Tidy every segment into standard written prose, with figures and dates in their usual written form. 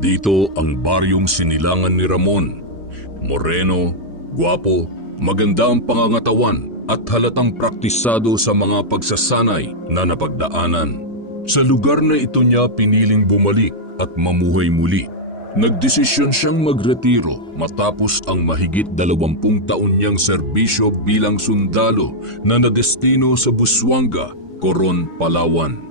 Dito ang baryong sinilangan ni Ramon. Moreno, gwapo, maganda ang pangangatawan at halatang praktisado sa mga pagsasanay na napagdaanan. Sa lugar na ito niya piniling bumalik at mamuhay muli. Nagdesisyon siyang magretiro matapos ang mahigit 20 taon niyang serbisyo bilang sundalo na nadestino sa Busuanga, Coron, Palawan.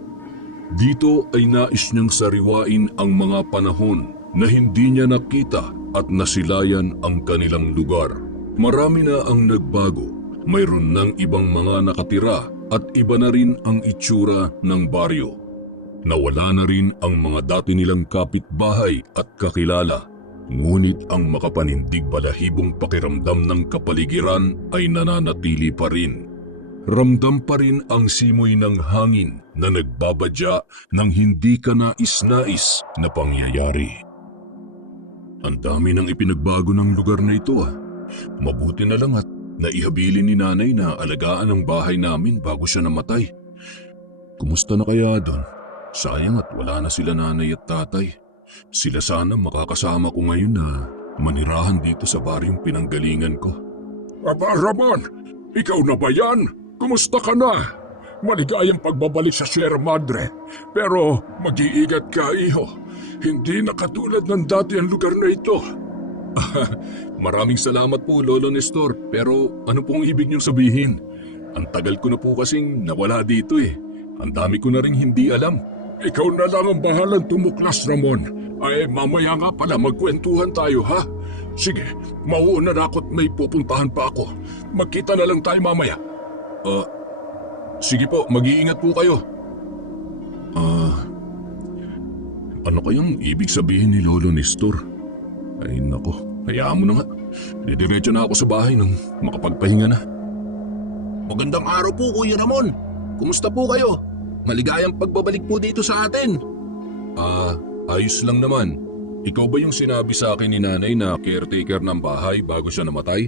Dito ay nais niyang sariwain ang mga panahon na hindi niya nakita at nasilayan ang kanilang lugar. Marami na ang nagbago, mayroon ng ibang mga nakatira at iba na rin ang itsura ng baryo. Nawala na rin ang mga dati nilang kapitbahay at kakilala, ngunit ang makapanindig balahibong pakiramdam ng kapaligiran ay nananatili pa rin. Ramdam pa rin ang simoy ng hangin na nagbabadya ng hindi ka nais-nais na pangyayari. Ang dami nang ipinagbago ng lugar na ito Mabuti na lang at naihabilin ni nanay na alagaan ang bahay namin bago siya namatay. Kumusta na kaya doon? Sayang at wala na sila nanay at tatay. Sila sana makakasama ko ngayon na manirahan dito sa baryong pinanggalingan ko. Aba, Ramon, ikaw na ba yan? Kumusta ka na? Maligayang pagbabalik sa Sierra Madre. Pero mag-iingat ka, iho. Hindi na katulad ng dati ang lugar na ito. Maraming salamat po, Lolo Nestor. Pero ano pong ibig niyong sabihin? Ang tagal ko na po kasing nawala dito Ang dami ko na ring hindi alam. Ikaw na lang ang bahalang tumuklas, Ramon. Ay, mamaya nga pala magkwentuhan tayo, ha? Sige, mauuna na ako't may pupuntahan pa ako. Magkita na lang tayo mamaya. Sige po, mag-iingat po kayo. Ano kayang ibig sabihin ni Lolo Nestor? Ay nako, hayaan mo na nga. Didiretso na ako sa bahay nang makapagpahinga na. Magandang araw po, Kuya Ramon. Kumusta po kayo? Maligayang pagbabalik po dito sa atin. Ayos lang naman. Ikaw ba yung sinabi sa akin ni nanay na caretaker ng bahay bago siya namatay?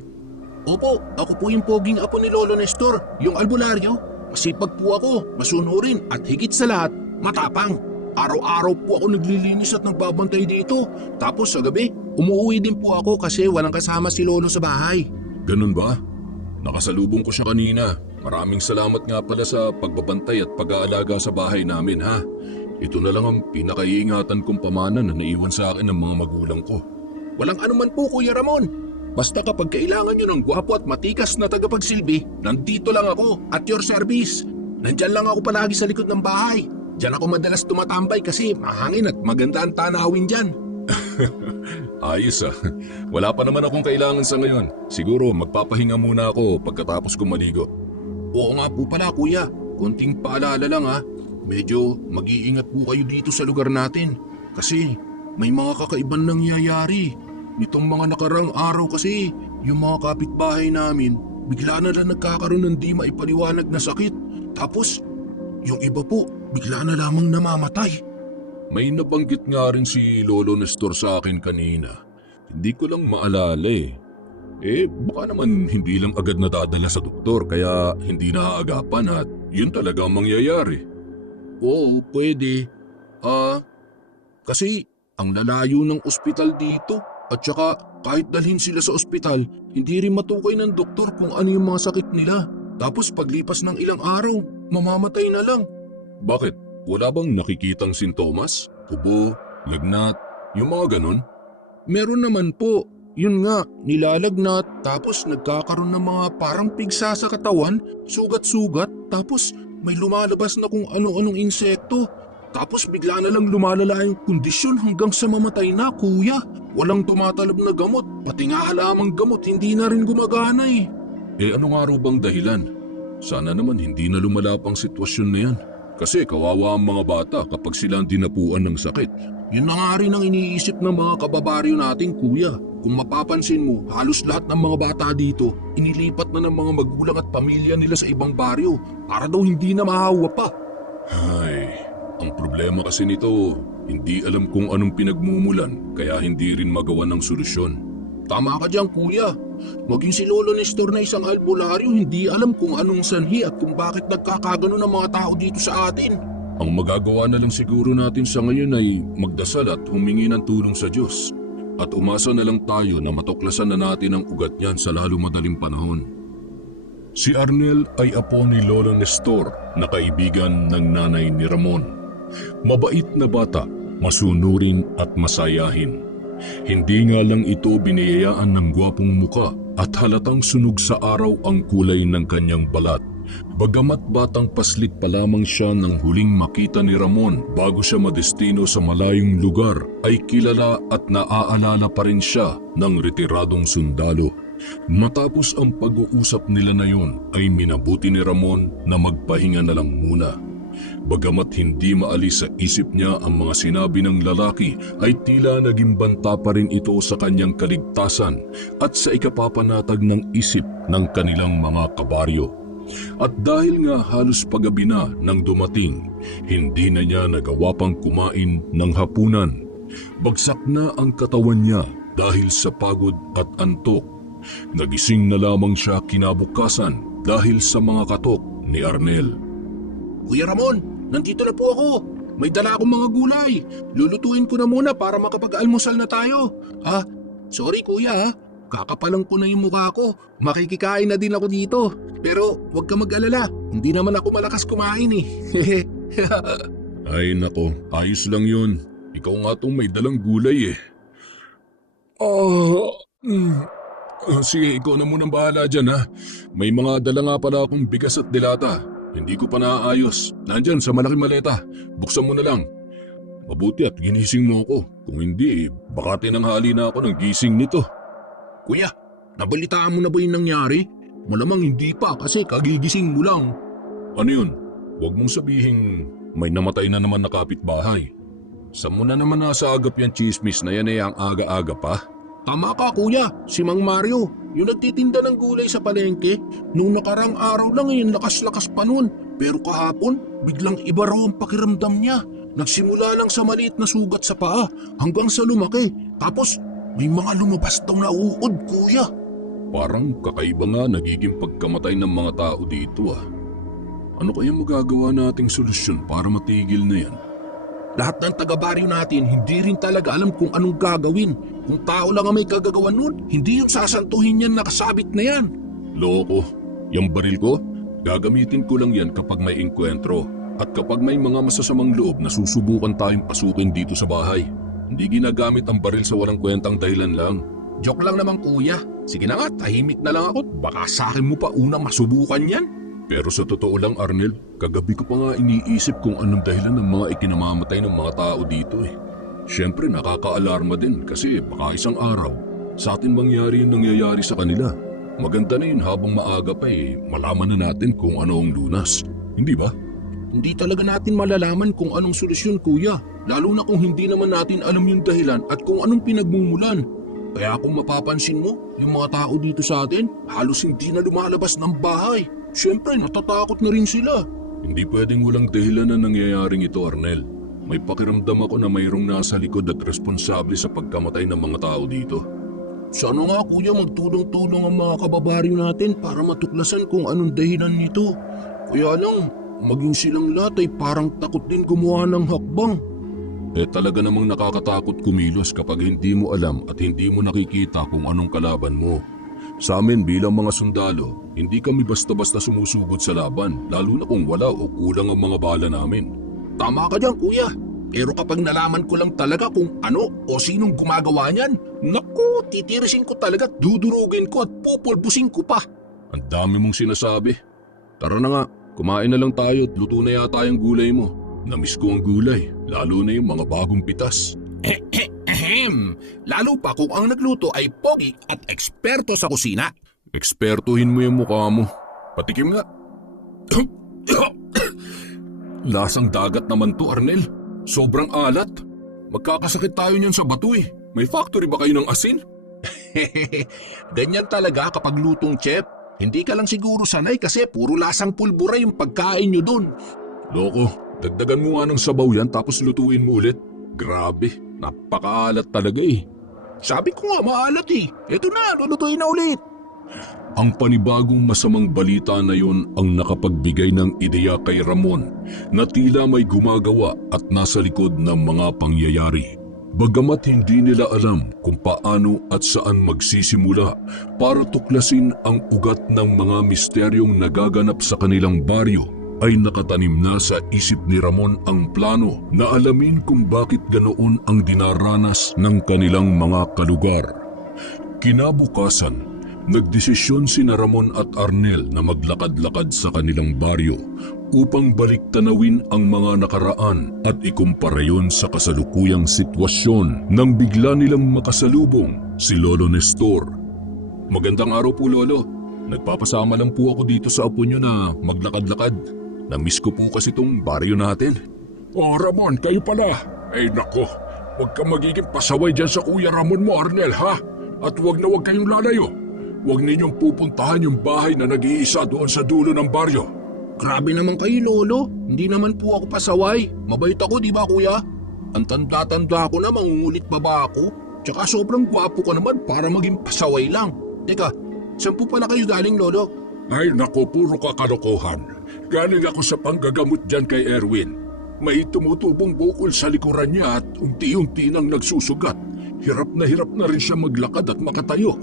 Opo, ako po yung poging apo ni Lolo Nestor, yung albularyo. Masipag po ako, masunurin at higit sa lahat, matapang. Araw-araw po ako naglilinis at nagbabantay dito. Tapos sa gabi, umuwi din po ako kasi walang kasama si Lolo sa bahay. Ganun ba? Nakasalubong ko siya kanina. Maraming salamat nga pala sa pagbabantay at pag-aalaga sa bahay namin ha. Ito na lang ang pinakaiingatan kong pamana na naiwan sa akin ng mga magulang ko. Walang anuman po, Kuya Ramon. Basta kapag kailangan nyo ng gwapo at matikas na tagapagsilbi, nandito lang ako at your service. Nandyan lang ako palagi sa likod ng bahay. Diyan ako madalas tumatambay kasi mahangin at maganda ang tanawin dyan. Ayos Wala pa naman akong kailangan sa ngayon. Siguro magpapahinga muna ako pagkatapos kong maligo. Oo nga po pala, Kuya. Konting paalala lang Medyo mag-iingat po kayo dito sa lugar natin. Kasi may mga kakaibang nangyayari. Nitong mga nakarang araw kasi, yung mga kapitbahay namin, bigla na lang nagkakaroon ng di maipaliwanag na sakit. Tapos, yung iba po, bigla na lamang namamatay. May nabanggit nga rin si Lolo Nestor sa akin kanina. Hindi ko lang maalala baka naman hindi lang agad nadadala sa doktor kaya hindi naaagapan at yun talaga ang mangyayari. Oo, pwede. Kasi ang lalayo ng ospital dito at saka kahit dalhin sila sa ospital, hindi rin matukay ng doktor kung ano yung mga sakit nila. Tapos paglipas ng ilang araw, mamamatay na lang. Bakit? Wala bang nakikitang sintomas? Ubo, lagnat, yung mga ganun? Meron naman po. Yun nga, nilalagnat tapos nagkakaroon ng mga parang pigsa sa katawan, sugat-sugat, tapos may lumalabas na kung ano-anong insekto. Tapos bigla na lang lumalala yung kondisyon hanggang sa mamatay na, Kuya. Walang tumatalab na gamot, pati nga halamang gamot hindi na rin gumagana Ano nga raw bang dahilan? Sana naman hindi na lumala pang sitwasyon na yan. Kasi kawawa ang mga bata kapag sila ang dinapuan ng sakit. Yun na nga rin ang iniisip ng mga kababaryo natin, Kuya. Kung mapapansin mo, halos lahat ng mga bata dito, inilipat na ng mga magulang at pamilya nila sa ibang baryo para daw hindi na mahawa pa. Ay, ang problema kasi nito, hindi alam kung anong pinagmumulan kaya hindi rin magawa ng solusyon. Tama ka dyan, Kuya. Maging si Lolo Nestor na isang albularyo, hindi alam kung anong sanhi at kung bakit nagkakagano ng mga tao dito sa atin. Ang magagawa na lang siguro natin sa ngayon ay magdasal at humingi ng tulong sa Diyos. At umasa na lang tayo na matuklasan na natin ang ugat niyan sa lalo madaling panahon. Si Arnel ay apo ni Lolo Nestor na kaibigan ng nanay ni Ramon. Mabait na bata, masunurin at masayahin. Hindi nga lang ito biniyayaan ng gwapong muka at halatang sunog sa araw ang kulay ng kanyang balat. Bagamat batang paslik pa lamang siya nang huling makita ni Ramon bago siya madestino sa malayong lugar, ay kilala at naaalala pa rin siya ng retiradong sundalo. Matapos ang pag-uusap nila na yun ay minabuti ni Ramon na magpahinga na lang muna. Bagamat hindi maalis sa isip niya ang mga sinabi ng lalaki, ay tila naging banta pa rin ito sa kanyang kaligtasan at sa ikapapanatag ng isip ng kanilang mga kabaryo. At dahil nga halos paggabi na nang dumating, hindi na niya nagawa pang kumain ng hapunan. Bagsak na ang katawan niya dahil sa pagod at antok. Nagising na lamang siya kinabukasan dahil sa mga katok ni Arnel. Kuya Ramon, nandito na po ako. May dala akong mga gulay. Lulutuin ko na muna para makapag-almusal na tayo. Sorry kuya. Kakapalang ko na yung mukha ko. Makikikain na din ako dito. Pero huwag ka mag-alala. Hindi naman ako malakas kumain eh. Ay nako, ayos lang yun. Ikaw nga tong may dalang gulay eh. Sige, ikaw na munang bahala dyan ha. May mga dala nga pala akong bigas at dilata. Hindi ko pa naaayos. Nandyan sa malaking maleta. Buksan mo na lang. Mabuti at ginising mo ako. Kung hindi, baka tinanghali na ako ng gising nito. Kuya, nabalitaan mo na ba yung nangyari? Malamang hindi pa kasi kagigising mo lang. Ano yun? Huwag mong sabihin may namatay na naman na kapitbahay. Saan mo na naman nasa agap yung chismis na yan ay ang aga-aga pa? Tama ka kuya, si Mang Mario, yung nagtitinda ng gulay sa palengke. Nung nakarang araw lang yung lakas-lakas pa nun. Pero kahapon, biglang iba raw ang pakiramdam niya. Nagsimula lang sa maliit na sugat sa paa hanggang sa lumaki. Tapos may mga lumabas daw na uod kuya. Parang kakaiba nga nagiging pagkamatay ng mga tao dito ah. Ano kaya magagawa nating solusyon para matigil na yan? Lahat ng taga-baryo natin hindi rin talaga alam kung anong gagawin. Kung tao lang ang may kagagawan nun, hindi yung sasantuhin yan nakasabit na yan. Loko, yung baril ko, gagamitin ko lang yan kapag may engkwentro. At kapag may mga masasamang loob na susubukan tayong pasukin dito sa bahay. Hindi ginagamit ang baril sa walang kwentang dahilan lang. Joke lang naman kuya. Sige na nga, tahimik na lang ako. Baka sa akin mo pa unang masubukan yan. Pero sa totoo lang Arnel, kagabi ko pa nga iniisip kung anong dahilan ng mga ikinamamatay ng mga tao dito eh. Siyempre nakaka-alarma din kasi baka isang araw sa atin mangyari yung nangyayari sa kanila. Maganda na yun habang maaga pa eh, malaman na natin kung ano ang lunas. Hindi ba? Hindi talaga natin malalaman kung anong solusyon kuya. Lalo na kung hindi naman natin alam yung dahilan at kung anong pinagmumulan. Kaya kung mapapansin mo, yung mga tao dito sa atin, halos hindi na lumalabas ng bahay. Siyempre, natatakot na rin sila. Hindi pwedeng walang dahilan na nangyayaring ito, Arnel. May pakiramdam ako na mayroong nasa likod at responsable sa pagkamatay ng mga tao dito. Sana nga kuya magtulong-tulong ang mga kababaryo natin para matuklasan kung anong dahilan nito. Kaya lang, maging silang lahat ay parang takot din gumawa ng hakbang. Talaga namang nakakatakot kumilos kapag hindi mo alam at hindi mo nakikita kung anong kalaban mo. Sa amin bilang mga sundalo, hindi kami basta-basta sumusugod sa laban, lalo na kung wala o kulang ang mga bala namin. Tama ka dyan kuya, pero kapag nalaman ko lang talaga kung ano o sinong gumagawa niyan, naku, titirisin ko talaga at dudurugin ko at pupulbusin ko pa. Ang dami mong sinasabi. Tara na nga, kumain na lang tayo at luto na yata yung gulay mo. Namiss ko ang gulay, lalo na yung mga bagong pitas. Lalo pa kung ang nagluto ay pogi at eksperto sa kusina. Ekspertuhin mo yung mukha mo. Patikim nga. Lasang dagat naman to, Arnel. Sobrang alat. Magkakasakit tayo niyan sa bato eh. May factory ba kayo ng asin? Ganyan talaga kapag lutong chef. Hindi ka lang siguro sanay kasi puro lasang pulbura yung pagkain nyo dun. Loko, dagdagan mo nga ng sabaw yan tapos lutuin mo ulit. Grabe, napakaalat talaga eh. Sabi ko nga maalat eh. Eto na, lulutuin na ulit. Ang panibagong masamang balita na yun ang nakapagbigay ng ideya kay Ramon na tila may gumagawa at nasa likod ng mga pangyayari. Bagamat hindi nila alam kung paano at saan magsisimula para tuklasin ang ugat ng mga misteryong nagaganap sa kanilang baryo, ay nakatanim na sa isip ni Ramon ang plano na alamin kung bakit ganoon ang dinaranas ng kanilang mga kalugar. Kinabukasan, nagdesisyon sina Ramon at Arnel na maglakad-lakad sa kanilang baryo upang balik-tanawin ang mga nakaraan at ikumpara yun sa kasalukuyang sitwasyon nang bigla nilang makasalubong si Lolo Nestor. Magandang araw po, Lolo. Nagpapasama lang po ako dito sa apo nyo na maglakad-lakad. Na-miss ko po kasi itong baryo natin. Oh, Ramon, kayo pala. Ay nako, huwag ka magiging pasaway dyan sa Kuya Ramon mo, Arnel, ha? At huwag kayong lalayo. Huwag ninyong pupuntahan yung bahay na nag-iisa doon sa dulo ng baryo. Grabe naman kayo, Lolo. Hindi naman po ako pasaway. Mabait ako, di ba, Kuya? Ang tanda-tanda ko na, mangungulit pa ba ako? Tsaka sobrang gwapo ka naman para maging pasaway lang. Teka, saan po pala kayo galing, Lolo? Ay nako, puro kakalokohan. Galing ako sa panggagamot dyan kay Erwin. May tumutubong bukol sa likuran niya at unti-unti nang nagsusugat. Hirap na rin siya maglakad at makatayo.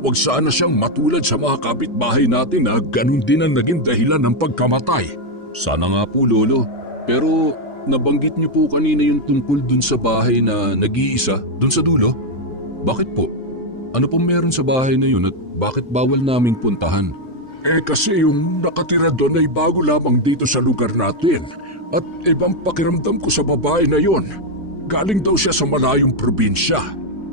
Huwag sana siyang matulad sa mga kapitbahay natin na ganun din ang naging dahilan ng pagkamatay. Sana nga po, Lolo. Pero nabanggit niyo po kanina yung tungkol dun sa bahay na nag-iisa, dun sa dulo. Bakit po? Ano pong meron sa bahay na yun at bakit bawal naming puntahan? Kasi yung nakatira doon ay bago lamang dito sa lugar natin. At ibang pakiramdam ko sa babae na yon. Galing daw siya sa malayong probinsya.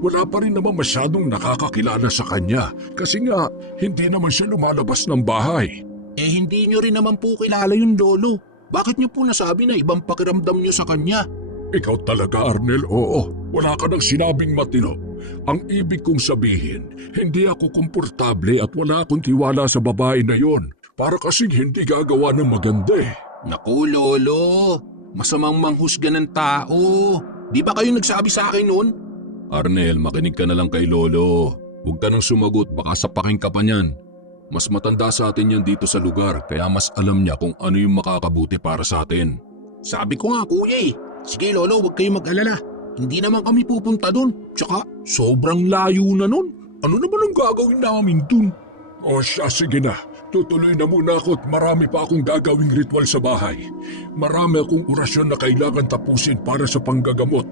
Wala pa rin naman masyadong nakakakilala sa kanya kasi nga hindi naman siya lumalabas ng bahay. Hindi nyo rin naman po kilala yung Lolo. Bakit nyo po nasabi na ibang pakiramdam nyo sa kanya? Ikaw talaga, Arnel, oo. Wala ka nang sinabing matino. Ang ibig kong sabihin, hindi ako komportable at wala akong tiwala sa babae na yon. Para kasing hindi gagawa ng maganda eh. Naku, Lolo. Masamang manghusga ng tao. Di ba kayo nagsabi sa akin noon? Arnel, makinig ka na lang kay Lolo. Huwag ka nang sumagot, baka sapakin ka pa niyan. Mas matanda sa atin yan dito sa lugar, kaya mas alam niya kung ano yung makakabuti para sa atin. Sabi ko nga, Kuya eh. Sige, Lolo, huwag kayong mag-alala. Hindi naman kami pupunta doon. Tsaka, sobrang layo na nun. Ano naman ang gagawin namin dun? O siya, sige na. Tutuloy na muna ako at marami pa akong gagawing ritual sa bahay. Marami akong orasyon na kailangan tapusin para sa panggagamot.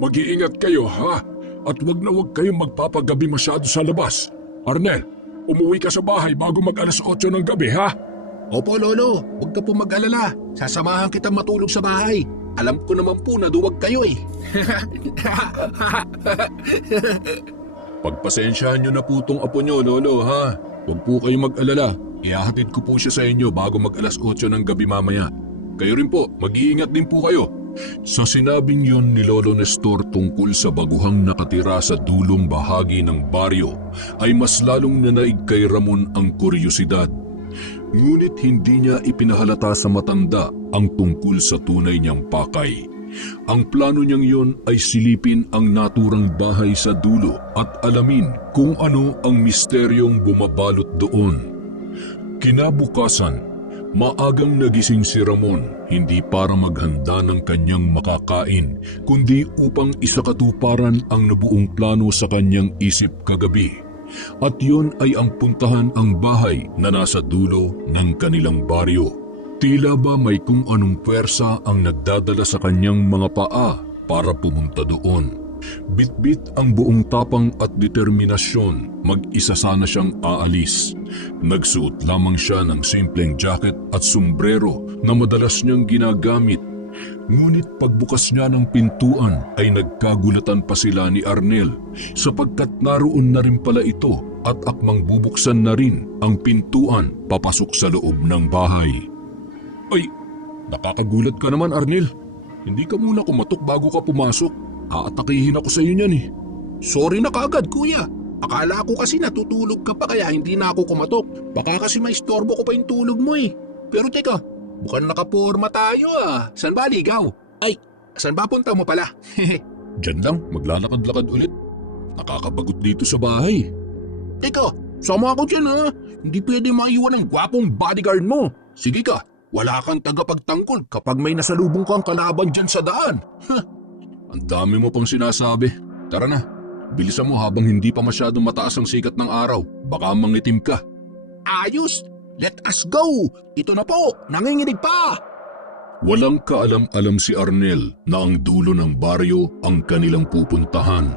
Mag-iingat kayo, ha? At wag kayong magpapagabi masyado sa labas. Arnel, umuwi ka sa bahay bago mag-alas 8 ng gabi, ha? Opo, Lolo. Huwag ka po mag-alala. Sasamahan kita matulog sa bahay. Alam ko naman po na duwag kayo eh. Pagpasensyahan niyo na po tong apo niyo, Lolo, ha? Huwag po kayong mag-alala. Ihahatid ko po siya sa inyo bago mag-alas 8 ng gabi mamaya. Kayo rin po, mag-iingat din po kayo. Sa sinabing yon ni Lolo Nestor tungkol sa baguhang nakatira sa dulong bahagi ng baryo, ay mas lalong nanaig kay Ramon ang kuryosidad. Ngunit hindi niya ipinahalata sa matanda ang tungkol sa tunay niyang pakay. Ang plano niyang yon ay silipin ang naturang bahay sa dulo at alamin kung ano ang misteryong bumabalot doon. Kinabukasan, maagang nagising si Ramon hindi para maghanda ng kanyang makakain kundi upang isakatuparan ang nabuong plano sa kanyang isip kagabi. At yun ay ang puntahan ang bahay na nasa dulo ng kanilang baryo. Tila ba may kung anong pwersa ang nagdadala sa kanyang mga paa para pumunta doon. Bit-bit ang buong tapang at determinasyon, mag-isa sana siyang aalis. Nagsuot lamang siya ng simpleng jacket at sombrero na madalas niyang ginagamit. Ngunit pagbukas niya ng pintuan ay nagkagulatan pa sila ni Arnel sapagkat naroon na rin pala ito at akmang bubuksan na rin ang pintuan papasok sa loob ng bahay. Ay, nakakagulat ka naman, Arnel. Hindi ka muna kumatok bago ka pumasok. Aatakihin ako sa iyo niyan eh. Sorry na kaagad, Kuya. Akala ko kasi natutulog ka pa kaya hindi na ako kumatok. Baka kasi maistorbo ko pa yung tulog mo eh. Pero teka, mukhang nakaporma tayo ah. San ba ligaw? Ay, saan ba punta mo pala? Diyan lang, maglalakad-lakad ulit. Nakakabagot dito sa bahay. Teka, sama ako dyan ha. Hindi pwede maiwan ang gwapong bodyguard mo. Sige ka, wala kang tagapagtanggol kapag may nasalubong kang kalaban dyan sa daan. Ang dami mo pang sinasabi. Tara na, bilisan mo habang hindi pa masyadong mataas ang sikat ng araw. Baka mangitim ka. Ayos, let us go. Ito na po, nanginginig pa. Walang kaalam-alam si Arnel na ang dulo ng baryo ang kanilang pupuntahan.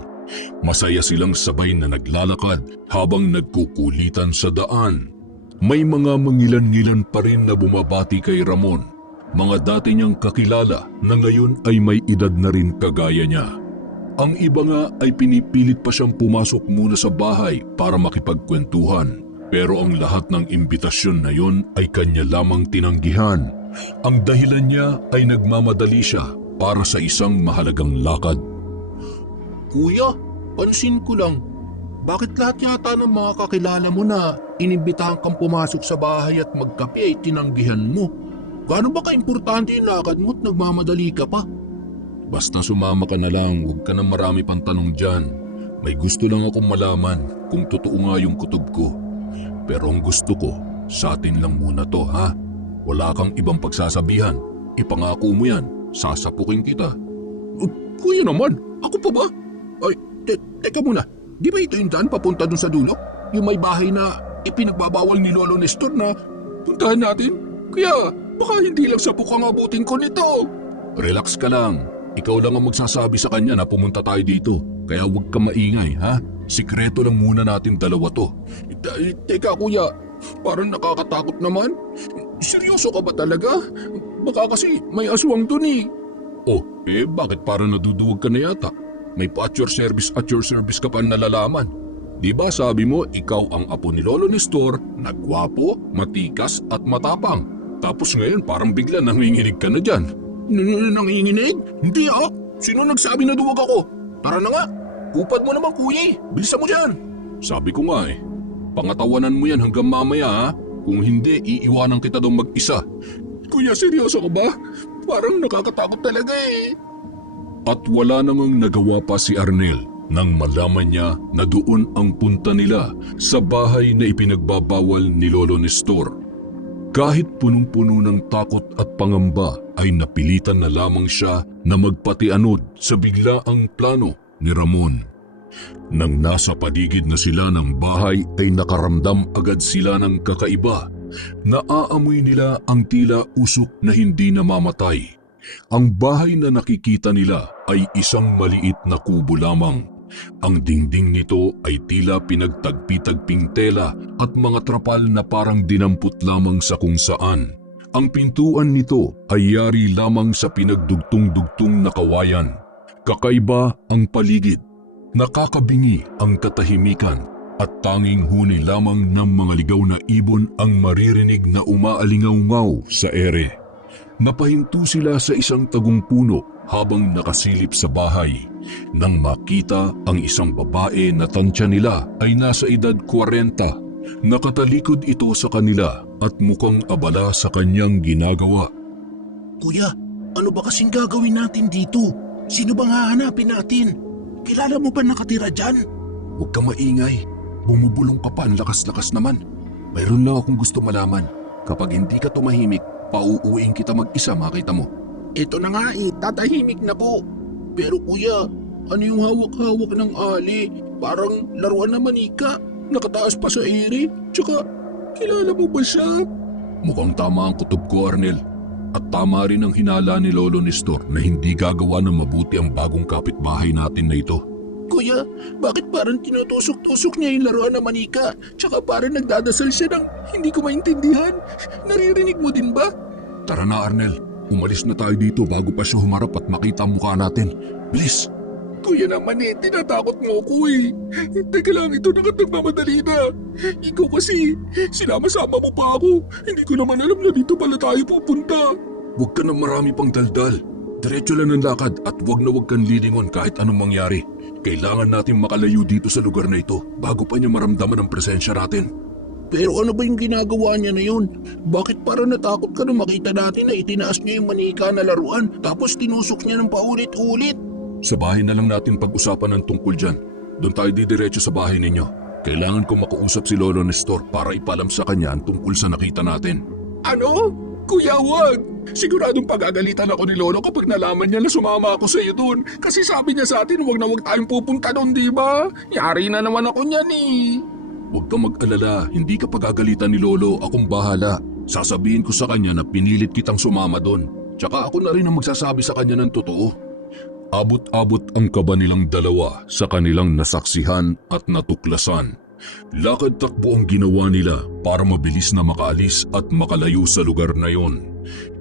Masaya silang sabay na naglalakad habang nagkukulitan sa daan. May mga mangilan-ngilan pa rin na bumabati kay Ramon. Mga dati niyang kakilala na ngayon ay may edad na rin kagaya niya. Ang iba nga ay pinipilit pa siyang pumasok muna sa bahay para makipagkwentuhan. Pero ang lahat ng imbitasyon na yon ay kanya lamang tinanggihan. Ang dahilan niya ay nagmamadali siya para sa isang mahalagang lakad. Kuya, pansin ko lang. Bakit lahat yata ng mga kakilala mo na inimbitahan kang pumasok sa bahay at magkape ay tinanggihan mo? Gaano ba kaimportante yung lakad mo at nagmamadali ka pa? Basta sumama ka na lang, huwag ka na marami pang tanong dyan. May gusto lang akong malaman kung totoo nga yung kutob ko. Pero ang gusto ko, sa atin lang muna to ha. Wala kang ibang pagsasabihan. Ipangako mo yan, sasapukin kita. Kuya naman, ako pa ba? Ay, teka muna. Di ba ito yung daan papunta dun sa dulo? Yung may bahay na ipinagbabawal ni Lolo Nestor na puntahan natin? Kaya baka hindi lang sapok ang abutin ko nito. Relax ka lang. Ikaw lang ang magsasabi sa kanya na pumunta tayo dito. Kaya huwag ka maingay ha. Sikreto lang muna natin dalawa to. Teka kuya, parang nakakatakot naman. Seryoso ka ba talaga? Baka kasi may aswang dun eh. Oh, bakit parang naduduwag ka na yata? May pa at your service ka pa nalalaman. Di ba sabi mo ikaw ang apo ni Lolo Nestor na gwapo, matikas at matapang? Tapos ngayon parang bigla nanginginig ka na dyan. Nanginginig? Hindi ah. Sino nagsabi na duwag ako? Tara na nga. Kupad mo naman kuya eh. Bilisan mo dyan. Sabi ko nga pangatawanan mo yan hanggang mamaya ha. Kung hindi, iiwanan kita doon mag-isa. Kuya, seryoso ka ba? Parang nakakatakot talaga eh. At wala namang nagawa pa si Arnel nang malaman niya na doon ang punta nila sa bahay na ipinagbabawal ni Lolo Nestor. Kahit punong-puno ng takot at pangamba ay napilitan na lamang siya na magpatianod sa biglaang plano ni Ramon. Nang nasa paligid na sila ng bahay ay nakaramdam agad sila ng kakaiba. Naaamoy nila ang tila usok na hindi namamatay. Ang bahay na nakikita nila ay isang maliit na kubo lamang. Ang dingding nito ay tila pinagtagpi-tagping tela at mga trapal na parang dinampot lamang sa kung saan. Ang pintuan nito ay yari lamang sa pinagdugtong-dugtong na kawayan. Kakaiba ang paligid. Nakakabingi ang katahimikan at tanging huni lamang ng mga ligaw na ibon ang maririnig na umaalingaw-ngaw sa ere. Napahinto sila sa isang tagong puno habang nakasilip sa bahay nang makita ang isang babae na tansya nila ay nasa edad 40. Nakatalikod ito sa kanila at mukhang abala sa kanyang ginagawa. Kuya, ano ba kasing gagawin natin dito? Sino bang hahanapin natin? Kilala mo ba nakatira dyan? Huwag ka maingay. Bumubulong ka pa, ang lakas-lakas naman. Mayroon lang akong gusto malaman. Kapag hindi ka tumahimik, pauuwiin kita mag-isa, makita mo. Ito na nga tatahimik na po. Pero kuya, ano yung hawak-hawak ng ali? Parang laruan na manika. Nakataas pa sa ere. Tsaka, kilala mo ba siya? Mukhang tama ang kutob ko, Arnel. At tama rin ang hinala ni Lolo Nestor na hindi gagawa ng mabuti ang bagong kapitbahay natin na ito. Kuya, bakit parang tinutusok-tusok niya yung laruan na manika? Tsaka parang nagdadasal siya ng hindi ko maintindihan. Naririnig mo din ba? Tara na, Arnel. Umalis na tayo dito bago pa siya humarap at makita ang mukha natin. Bilis! Kuya naman tinatakot mo ko eh. Teka lang, ito na nagmamadali na. Ikaw kasi, sinama-sama mo pa ako. Hindi ko naman alam na dito pala tayo pupunta. Huwag ka na marami pang daldal. Diretso lang ng lakad at huwag kang lilingon kahit anong mangyari. Kailangan natin makalayo dito sa lugar na ito bago pa niya maramdaman ang presensya natin. Pero ano ba yung ginagawa niya na yun? Bakit parang natakot ka nung makita natin na itinaas niya yung manika na laruan tapos tinusok niya ng paulit-ulit? Sa bahay na lang natin pag-usapan ng tungkol dyan. Doon tayo didiretso sa bahay ninyo. Kailangan ko makausap si Lolo Nestor para ipalam sa kanya ang tungkol sa nakita natin. Ano? Kuya, wag! Siguradong pagagalitan ako ni Lolo kapag nalaman niya na sumama ako sa iyo doon. Kasi sabi niya sa atin wag na wag tayong pupunta doon, di ba? Yari na naman ako niyan eh. Huwag kang mag-alala, hindi ka pagagalitan ni Lolo, akong bahala. Sasabihin ko sa kanya na pinilit kitang sumama doon. Tsaka ako na rin ang magsasabi sa kanya ng totoo. Abot-abot ang kaba nilang dalawa sa kanilang nasaksihan at natuklasan. Lakad-takbo ang ginawa nila para mabilis na makaalis at makalayo sa lugar na yon.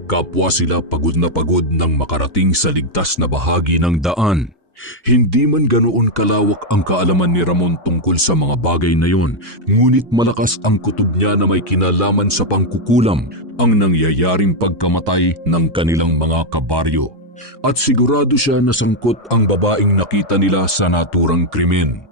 Kapwa sila pagod nang makarating sa ligtas na bahagi ng daan. Hindi man ganoon kalawak ang kaalaman ni Ramon tungkol sa mga bagay na yon, ngunit malakas ang kutob niya na may kinalaman sa pangkukulam ang nangyayaring pagkamatay ng kanilang mga kabaryo. At sigurado siya na sangkot ang babaeng nakita nila sa naturang krimen.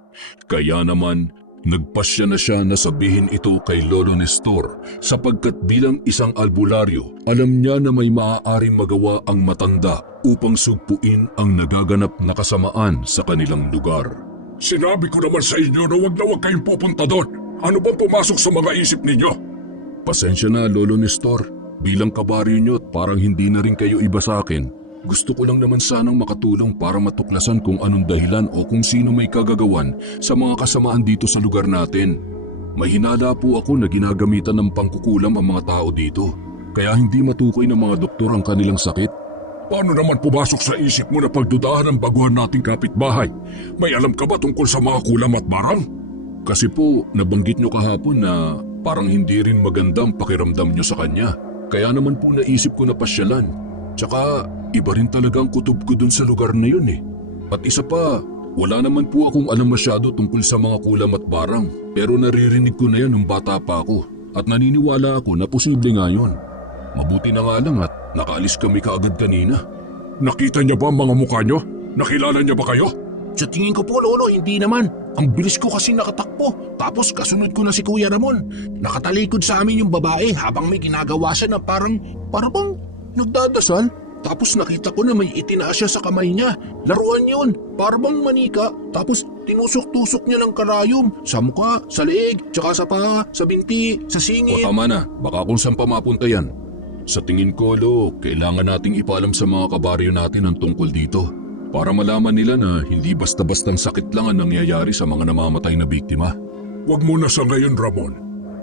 Kaya naman, nagpasya na siya na sabihin ito kay Lolo Nestor sapagkat bilang isang albularyo, alam niya na may maaaring magawa ang matanda upang sugpuin ang nagaganap na kasamaan sa kanilang lugar. Sinabi ko naman sa inyo na wag kayong pupunta doon. Ano bang pumasok sa mga isip ninyo? Pasensya na, Lolo Nestor. Bilang kabaryo niyo at parang hindi na rin kayo iba sa akin, gusto ko lang naman sanang makatulong para matuklasan kung anong dahilan o kung sino may kagagawan sa mga kasamaan dito sa lugar natin. May hinala po ako na ginagamitan ng pangkukulam ang mga tao dito, kaya hindi matukoy ng mga doktor ang kanilang sakit. Paano naman pumasok sa isip mo na pagdudahan ang baguhan nating kapitbahay? May alam ka ba tungkol sa mga kulam at barang? Kasi po, nabanggit nyo kahapon na parang hindi rin magandang pakiramdam nyo sa kanya. Kaya naman po naisip ko na pasyalan. Tsaka iba rin talaga ang kutob ko dun sa lugar na yun eh. At isa pa, wala naman po akong alam masyado tungkol sa mga kulam at barang. Pero naririnig ko na yan nung bata pa ako. At naniniwala ako na posible nga yun. Mabuti na nga lang at nakaalis kami kaagad kanina. Nakita niya ba ang mga mukha niyo? Nakilala niya ba kayo? Sa tingin ko po, Lolo, hindi naman. Ang bilis ko kasi nakatakbo. Tapos kasunod ko na si Kuya Ramon. Nakatalikod sa amin yung babae habang may ginagawa siya na parang nagdadasal. Tapos nakita ko na may itinaas siya sa kamay niya. Laruan yun, parang manika. Tapos tinusok-tusok niya ng karayom. Sa mukha, sa leeg, tsaka sa paa, sa binti, sa O singit. tama na, baka kung saan pa mapunta yan. Sa tingin ko, Lo, kailangan nating ipaalam sa mga kabaryo natin ang tungkol dito. Para malaman nila na hindi basta-bastang sakit lang ang nangyayari sa mga namamatay na biktima. Huwag mo na sa ngayon, Ramon.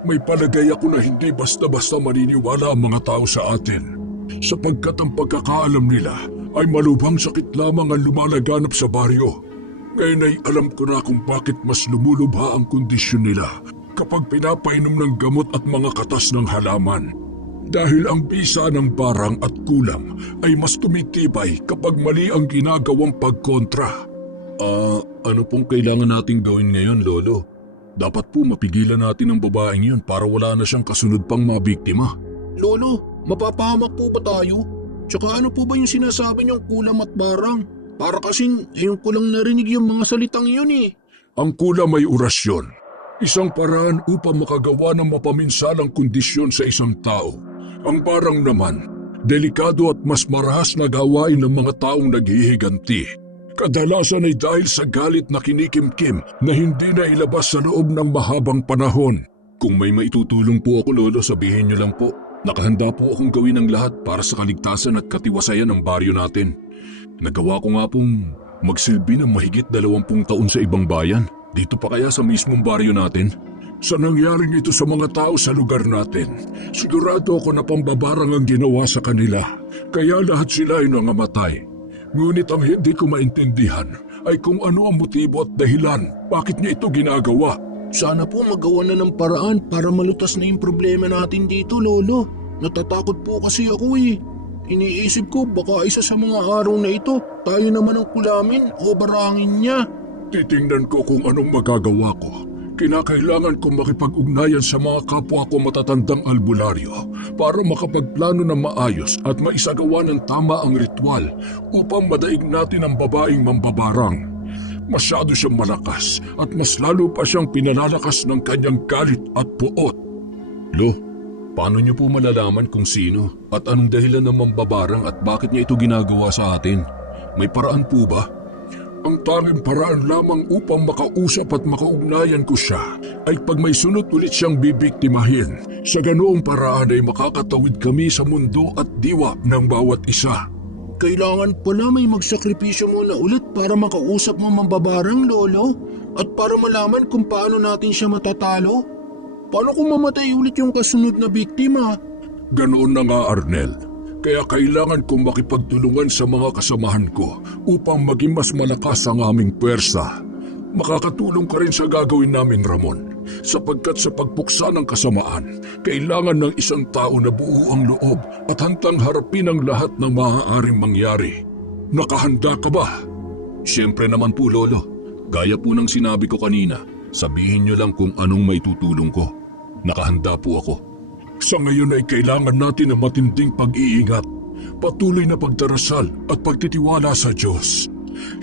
May palagay ako na hindi basta-basta maniniwala ang mga tao sa atin. Sapagkat ang pagkakaalam nila ay malubhang sakit lamang ang lumalaganap sa baryo. Ngayon ay alam ko na kung bakit mas lumulubha ang kondisyon nila kapag pinapainom ng gamot at mga katas ng halaman. Dahil ang bisa ng barang at kulam ay mas tumitibay kapag mali ang ginagawang pagkontra. Ano pong kailangan nating gawin ngayon, Lolo? Dapat po mapigilan natin ang babaeng yun para wala na siyang kasunod pang mga biktima. Lolo, mapapahamak po ba tayo? Tsaka ano po ba yung sinasabi niyong kulam at barang? Para kasing ngayon ko lang narinig yung mga salitang yun eh. Ang kulam ay orasyon. Isang paraan upang makagawa ng mapaminsalang kondisyon sa isang tao. Ang barang naman, delikado at mas marahas na gawain ng mga taong naghihiganti. Kadalasan ay dahil sa galit na kinikimkim na hindi na ilabas sa loob ng mahabang panahon. Kung may maitutulong po ako, Lolo, sabihin niyo lang po. Nakahanda po akong gawin ang lahat para sa kaligtasan at katiwasayan ng baryo natin. Nagawa ko nga pong magsilbi ng mahigit 20 taon sa ibang bayan. Dito pa kaya sa mismong baryo natin? Sa nangyaring ito sa mga tao sa lugar natin, sigurado ako na pambabarang ang ginawa sa kanila, kaya lahat sila ay nangamatay. Ngunit ang hindi ko maintindihan ay kung ano ang motibo at dahilan bakit niya ito ginagawa. Sana po magawa na ng paraan para malutas na yung problema natin dito, Lolo. Natatakot po kasi ako eh. Iniisip ko baka isa sa mga araw na ito, tayo naman ang kulamin o barangin niya. Titingnan ko kung anong magagawa ko. Kinakailangan kong makipag-ugnayan sa mga kapwa ko matatandang albularyo para makapagplano ng maayos at maisagawa ng tama ang ritual upang madaig natin ang babaeng mambabarang. Masyado siyang malakas at mas lalo pa siyang pinalalakas ng kanyang galit at puot. Lo, paano niyo po malalaman kung sino at anong dahilan ng mambabarang at bakit niya ito ginagawa sa atin? May paraan po ba? Ang tanging paraan lamang upang makausap at makaugnayan ko siya ay pag may sunod ulit siyang bibiktimahin. Sa ganoong paraan ay makakatawid kami sa mundo at diwa ng bawat isa. Kailangan pala may magsakripisyo muna ulit para makausap mo mambabarang, Lolo. At para malaman kung paano natin siya matatalo. Paano kung mamatay ulit yung kasunod na biktima? Ganoon na nga, Arnel. Kaya kailangan kong makipagtulungan sa mga kasamahan ko upang maging mas malakas ang aming pwersa. Makakatulong ka rin sa gagawin namin, Ramon, sapagkat sa pagpuksa ng kasamaan, kailangan ng isang tao na buo ang loob at handang harapin ang lahat ng maaaring mangyari. Nakahanda ka ba? Siyempre naman po, Lolo. Gaya po ng sinabi ko kanina, sabihin niyo lang kung anong may tutulong ko. Nakahanda po ako. Sa ngayon ay kailangan natin ng matinding pag-iingat, patuloy na pagdarasal at pagtitiwala sa Diyos.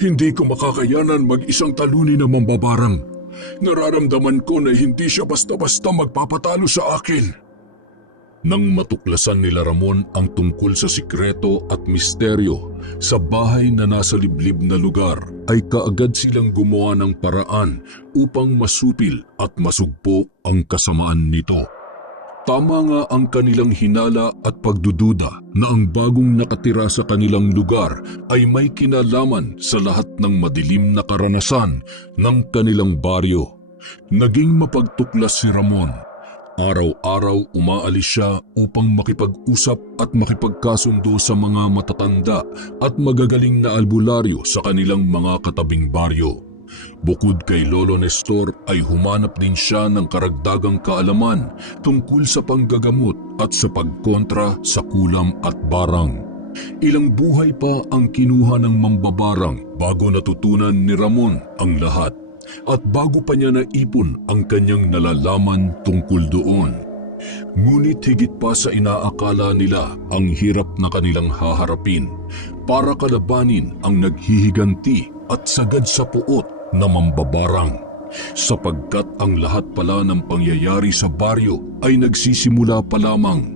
Hindi ko makakayanan mag-isang talunin ng mambabarang. Nararamdaman ko na hindi siya basta-basta magpapatalo sa akin. Nang matuklasan nila Ramon ang tungkol sa sikreto at misteryo sa bahay na nasa liblib na lugar, ay kaagad silang gumawa ng paraan upang masupil at masugpo ang kasamaan nito. Tama nga ang kanilang hinala at pagdududa na ang bagong nakatira sa kanilang lugar ay may kinalaman sa lahat ng madilim na karanasan ng kanilang baryo. Naging mapagtuklas si Ramon. Araw-araw umaalis siya upang makipag-usap at makipagkasundo sa mga matatanda at magagaling na albularyo sa kanilang mga katabing baryo. Bukod kay Lolo Nestor ay humanap din siya ng karagdagang kaalaman tungkol sa panggagamot at sa pagkontra sa kulam at barang. Ilang buhay pa ang kinuha ng mambabarang bago natutunan ni Ramon ang lahat at bago pa niya naipon ang kanyang nalalaman tungkol doon. Ngunit higit pa sa inaakala nila ang hirap na kanilang haharapin para kalabanin ang naghihiganti at sagad sa puot na mambabarang, sapagkat ang lahat pala ng pangyayari sa baryo ay nagsisimula pa lamang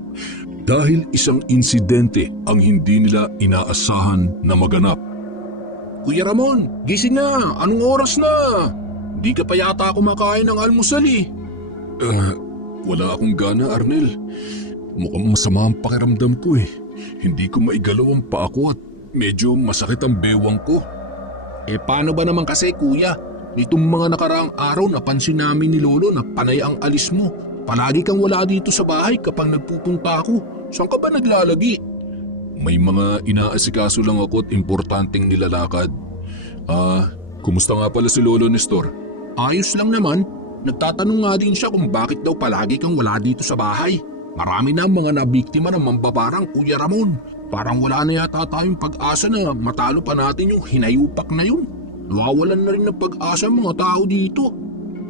dahil isang insidente ang hindi nila inaasahan na maganap. Kuya Ramon, gising na! Anong oras na? Di ka pa yata kumakain ng almusal eh. Wala akong gana, Arnel. Mukhang masama ang pakiramdam ko eh. Hindi ko maigalaw ang paa ko at medyo masakit ang bewang ko. Paano ba naman kasi, kuya? Nitong mga nakaraang araw napansin namin ni Lolo na panay ang alis mo. Palagi kang wala dito sa bahay kapag nagpupunta ako. Saan ka ba naglalagi? May mga inaasikaso lang ako at importanteng nilalakad. Kumusta nga pala si Lolo Nestor? Ayos lang naman. Nagtatanong nga din siya kung bakit daw palagi kang wala dito sa bahay. Marami na ang mga nabiktima ng mambabarang, Kuya Ramon. Parang wala na yata tayong pag-asa na matalo pa natin yung hinayupak na yun. Nawawalan na rin ng pag-asa ang mga tao dito.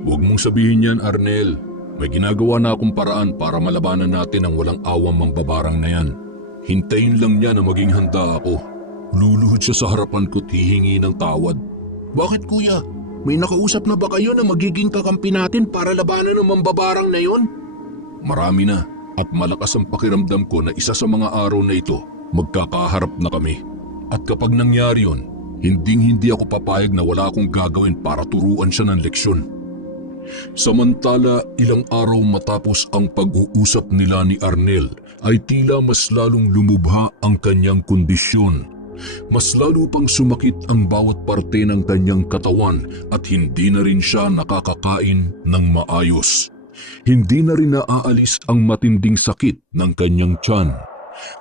Huwag mong sabihin yan, Arnel. May ginagawa na akong paraan para malabanan natin ang walang awang mambabarang na yan. Hintayin lang niya na maging handa ako. Luluhod siya sa harapan ko't hihingi ng tawad. Bakit, kuya? May nakausap na ba kayo na magiging kakampi natin para labanan ng mambabarang na yun? Marami na at malakas ang pakiramdam ko na isa sa mga araw na ito magkakaharap na kami. At kapag nangyari yun, hindi ako papayag na wala akong gagawin para turuan siya ng leksyon. Samantala, ilang araw matapos ang pag-uusap nila ni Arnel ay tila mas lalong lumubha ang kanyang kondisyon. Mas lalo pang sumakit ang bawat parte ng kanyang katawan at hindi na rin siya nakakakain ng maayos. Hindi na rin naaalis ang matinding sakit ng kanyang tiyan.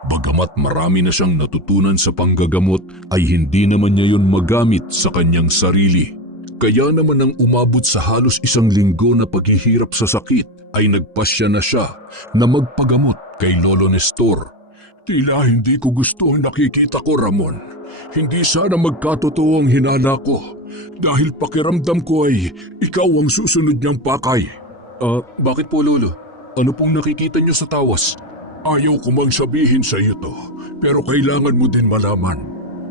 Bagamat marami na siyang natutunan sa panggagamot ay hindi naman niya yun magamit sa kanyang sarili. Kaya naman nang umabot sa halos 1 linggo na paghihirap sa sakit ay nagpasya na siya na magpagamot kay Lolo Nestor. Tila hindi ko gusto ang nakikita ko, Ramon. Hindi sana magkatotoo ang hinala ko dahil pakiramdam ko ay ikaw ang susunod niyang pakay. Bakit po, Lolo? Ano pong nakikita niyo sa tawas? Ayaw ko mang sabihin sa iyo to, pero kailangan mo din malaman.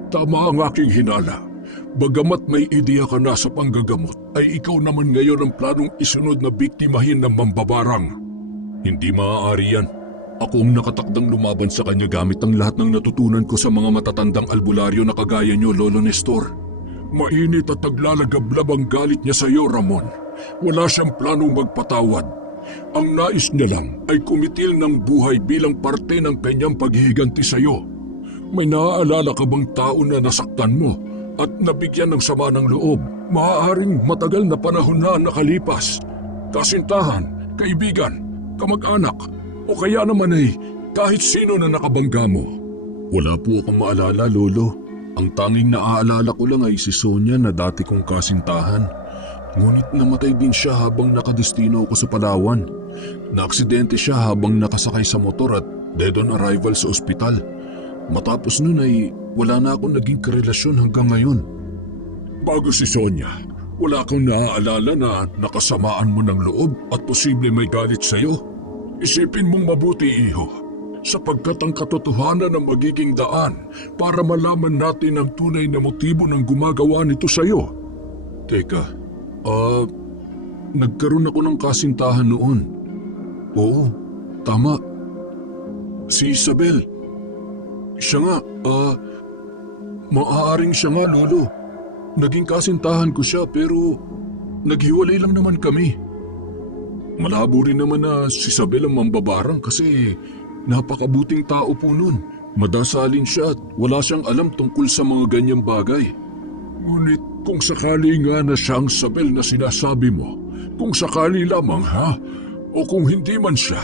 Tama ang aking hinala. Bagamat may ideya ka na sa panggagamot, ay ikaw naman ngayon ang planong isunod na biktimahin ng mambabarang. Hindi maaari yan. Ako ang nakatakdang lumaban sa kanya gamit ang lahat ng natutunan ko sa mga matatandang albularyo na kagaya niyo, Lolo Nestor. Mainit at naglalagablab ang galit niya sa iyo, Ramon. Wala siyang planong magpatawad. Ang nais niya lang ay kumitil ng buhay bilang parte ng kanyang paghihiganti sa iyo. May naaalala ka bang tao na nasaktan mo at nabigyan ng sama ng loob? Maaaring matagal na panahon na nakalipas. Kasintahan, kaibigan, kamag-anak, o kaya naman ay kahit sino na nakabangga mo. Wala po akong maalala, Lolo. Ang tanging naaalala ko lang ay si Sonia na dati kong kasintahan. Ngunit namatay din siya habang nakadestino ako sa Palawan. Naaksidente siya habang nakasakay sa motor at dead on arrival sa ospital. Matapos nun ay wala na akong naging karelasyon hanggang ngayon. Bago si Sonia, wala kang naaalala na nakasamaan mo ng loob at posible may galit sa iyo? Isipin mong mabuti, iho, sapagkat ang katotohanan ang magiging daan para malaman natin ang tunay na motibo ng gumagawa nito sa iyo. Teka, nagkaroon ako ng kasintahan noon. Oo, tama. Si Isabel. Siya nga, maaaring siya nga, Lolo. Naging kasintahan ko siya pero naghiwalay lang naman kami. Malabo rin naman na si Isabel ang mambabarang kasi napakabuting tao po nun. Madasalin siya at wala siyang alam tungkol sa mga ganyang bagay. Ngunit kung sakali nga na siya ang Isabel na sinasabi mo, kung sakali lamang ha, o kung hindi man siya,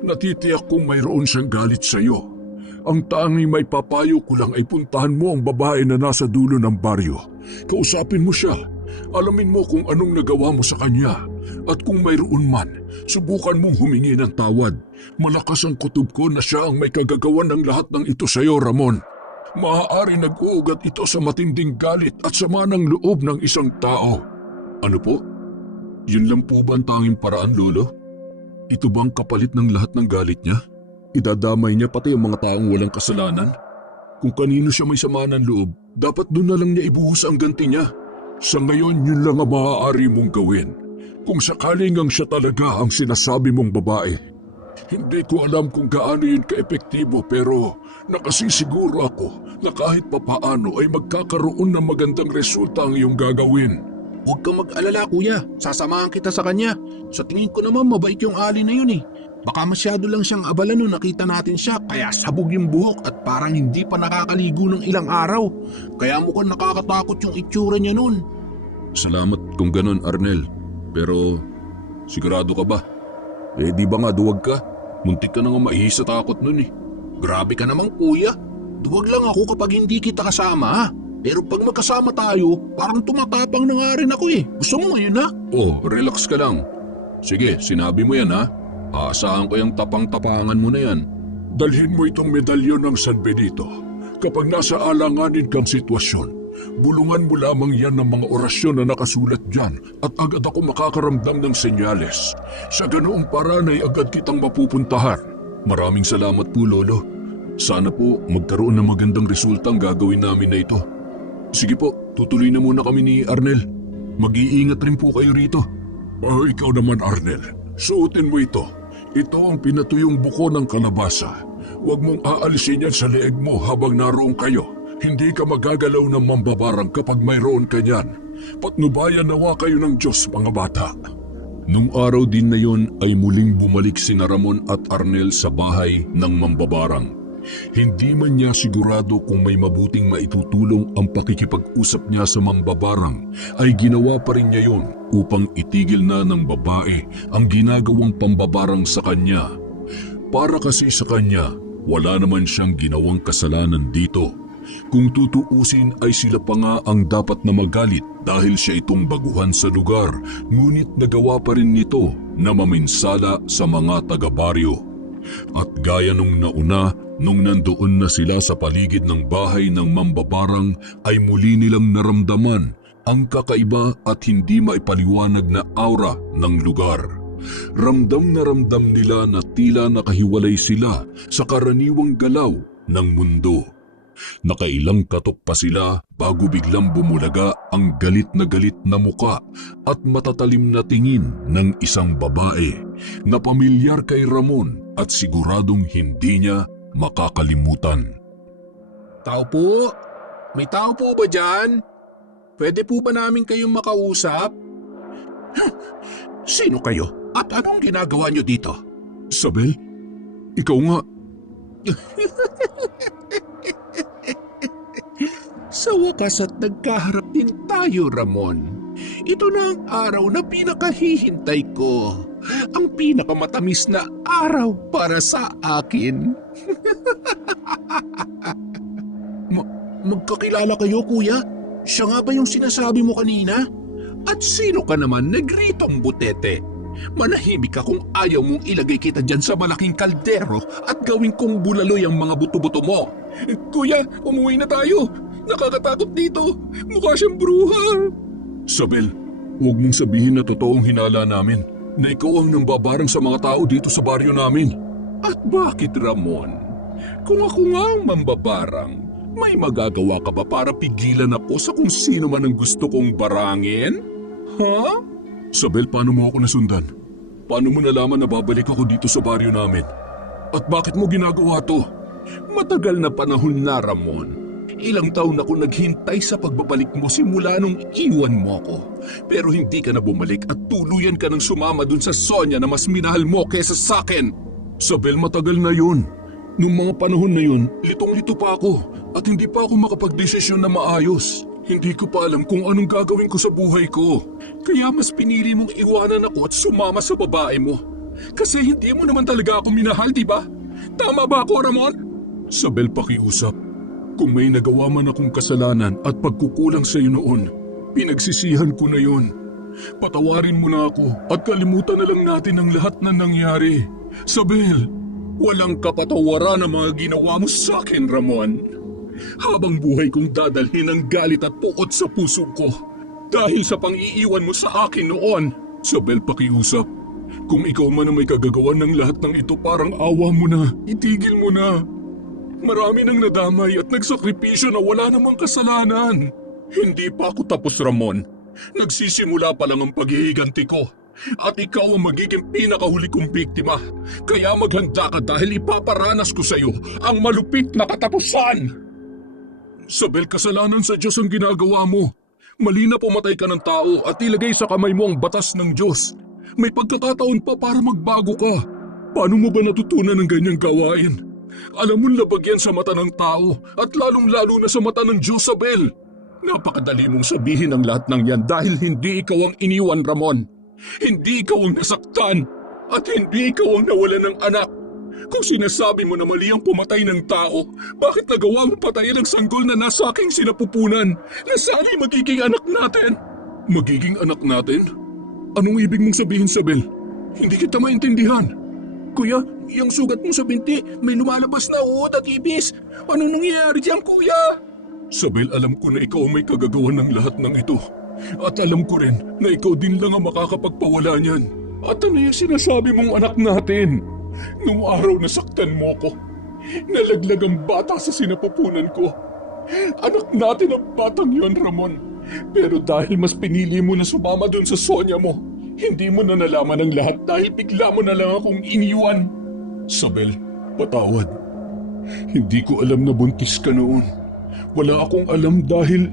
natitiyak kong mayroon siyang galit sa iyo. Ang tanging may papayo ko lang ay puntahan mo ang babae na nasa dulo ng baryo. Kausapin mo siya. Alamin mo kung anong nagawa mo sa kanya. At kung mayroon man, subukan mong humingi ng tawad. Malakas ang kutob ko na siya ang may kagagawan ng lahat ng ito sa iyo, Ramon. Maaari nag-uugat ito sa matinding galit at sama ng loob ng isang tao. Ano po? Yun lang po ba ang tanging paraan, Lolo? Ito bang kapalit ng lahat ng galit niya? Idadamay niya pati ang mga taong walang kasalanan? Kung kanino siya may sama ng loob, dapat doon na lang niya ibuhos ang ganti niya. Sa ngayon, yun lang ang maaari mong gawin. Kung sakaling ang siya talaga ang sinasabi mong babae. Hindi ko alam kung gaano yun ka-epektibo pero nakasisiguro ako na kahit papaano ay magkakaroon ng magandang resulta ang iyong gagawin. Huwag kang mag-alala, kuya. Sasamahan kita sa kanya. Sa tingin ko naman mabait yung ali na yun eh. Baka masyado lang siyang abala nung nakita natin siya kaya sabog yung buhok at parang hindi pa nakakaligo ng ilang araw. Kaya mukhang nakakatakot yung itsura niya nun. Salamat kung ganon, Arnel. Pero sigurado ka ba? Di ba nga duwag ka? Muntik ka na nga maihi sa takot nun eh. Grabe ka naman, kuya. Duwag lang ako kapag hindi kita kasama ha. Pero pag magkasama tayo, parang tumatapang na nga rin ako eh. Gusto mo ngayon ha? Oh, relax ka lang. Sige, sinabi mo yan ha. Aasahan ko yung tapang-tapangan mo na yan. Dalhin mo itong medalyon ng San Benito. Kapag nasa alanganin kang sitwasyon, bulungan mo lamang yan ng mga orasyon na nakasulat dyan at agad ako makakaramdam ng senyales. Sa ganoong paraan ay agad kitang mapupuntahan. Maraming salamat po, Lolo. Sana po magkaroon ng magandang resulta ang gagawin namin na ito. Sige po, tutuloy na muna kami ni Arnel. Mag-iingat rin po kayo rito. Ikaw naman, Arnel. Suotin mo ito. Ito ang pinatuyong buko ng kalabasa. Huwag mong aalisin yan sa leeg mo habang naroon kayo. Hindi ka magagalaw ng mambabarang kapag mayroon ka niyan. Patnubayan nawa kayo ng Diyos, mga bata. Nung araw din na yon ay muling bumalik sina Ramon at Arnel sa bahay ng mambabarang. Hindi man niya sigurado kung may mabuting maitutulong ang pakikipag-usap niya sa mambabarang, ay ginawa pa rin niya yun upang itigil na ng babae ang ginagawang pambabarang sa kanya. Para kasi sa kanya, wala naman siyang ginawang kasalanan dito. Kung tutuusin ay sila pa nga ang dapat na magalit dahil siya itong baguhan sa lugar, ngunit nagawa pa rin nito na maminsala sa mga taga-baryo. At gaya nung nauna, nung nandoon na sila sa paligid ng bahay ng mambabarang ay muli nilang naramdaman ang kakaiba at hindi maipaliwanag na aura ng lugar. Ramdam na ramdam nila na tila nakahiwalay sila sa karaniwang galaw ng mundo. Nakailang katok pa sila bago biglang bumulaga ang galit na muka at matatalim na tingin ng isang babae na pamilyar kay Ramon at siguradong hindi niya makakalimutan. Tao po? May tao po ba dyan? Pwede po ba namin kayong makausap? Sino kayo? At anong ginagawa niyo dito? Isabel, ikaw nga. Sa wakas at nagkaharap din tayo, Ramon. Ito na ang araw na pinakahihintay ko. Ang pinakamatamis na araw para sa akin. Magkakilala kayo, kuya? Siya nga ba yung sinasabi mo kanina? At sino ka naman negritong butete? Manahimik ka kung ayaw mong ilagay kita dyan sa malaking kaldero at gawin kong bulaloy ang mga buto-buto mo. Kuya, umuwi na tayo. Nakakatakot dito. Mukha siyang bruha. Isabel, huwag mong sabihin na totoong hinala namin na ikaw ang nambabarang sa mga tao dito sa baryo namin. At bakit, Ramon? Kung ako nga ang mambabarang, may magagawa ka ba para pigilan ako sa kung sino man ang gusto kong barangin? Ha? Isabel, paano mo ako nasundan? Paano mo nalaman na babalik ako dito sa baryo namin? At bakit mo ginagawa to? Matagal na panahon na, Ramon. Ilang taon ako naghintay sa pagbabalik mo simula nung iwan mo ko. Pero hindi ka na bumalik at tuluyan ka nang sumama dun sa Sonia na mas minahal mo kesa sa akin. Isabel, matagal na yun. Nung mga panahon na yun, litong-lito pa ako at hindi pa ako makapagdesisyon na maayos. Hindi ko pa alam kung anong gagawin ko sa buhay ko. Kaya mas pinili mong iwanan ako at sumama sa babae mo. Kasi hindi mo naman talaga ako minahal, di ba? Tama ba ako, Ramon? Isabel, pakiusap. Kung may nagawa man akong kasalanan at pagkukulang sa iyo noon, pinagsisihan ko na yun. Patawarin mo na ako at kalimutan na lang natin ang lahat na nangyari. Isabel, walang kapatawaran ang mga ginawa mo sa akin, Ramon. Habang buhay kong dadalhin ang galit at puot sa puso ko dahil sa pang-iiwan mo sa akin noon. Isabel, pakiusap. Kung ikaw man ang may kagagawan ng lahat ng ito, parang awa mo na. Itigil mo na. Marami nang nadamay at nagsakripisyo na wala namang kasalanan. Hindi pa ako tapos, Ramon. Nagsisimula pa lang ang paghihiganti ko. At ikaw ang magiging pinakahuli kong biktima. Kaya maghanda ka dahil ipaparanas ko sa iyo ang malupit na katapusan. Isabel, kasalanan sa Diyos ang ginagawa mo. Mali na pumatay ka ng tao at ilagay sa kamay mo ang batas ng Diyos. May pagkakataon pa para magbago ka. Paano mo ba natutunan ng ganyang gawain? Alam mo labag yan sa mata ng tao at lalong-lalo na sa mata ng Diyos, Isabel. Napakadali mong sabihin ang lahat ng yan dahil hindi ikaw ang iniwan, Ramon. Hindi ikaw ang nasaktan at hindi ikaw ang nawalan ng anak. Kung sinasabi mo na mali ang pumatay ng tao, bakit nagawa mo patayin ang sanggol na nasa aking sinapupunan na sana'y magiging anak natin? Magiging anak natin? Anong ibig mong sabihin, Isabel? Hindi kita maintindihan. Kuya, yung sugat mo sa binti, may lumalabas na uod at ibis. Anong nangyayari diyan, kuya? Isabel, alam ko na ikaw ang may kagagawan ng lahat ng ito. At alam ko rin na ikaw din lang ang makakapagpawala niyan. At ano yung sinasabi mong anak natin? Nung araw na saktan mo ko, nalaglag ang bata sa sinapupunan ko. Anak natin ang batang yon, Ramon. Pero dahil mas pinili mo na sumama dun sa Sonia mo, hindi mo na nalaman ang lahat dahil bigla mo na lang akong iniwan. Isabel, patawad. Hindi ko alam na buntis ka noon. Wala akong alam dahil...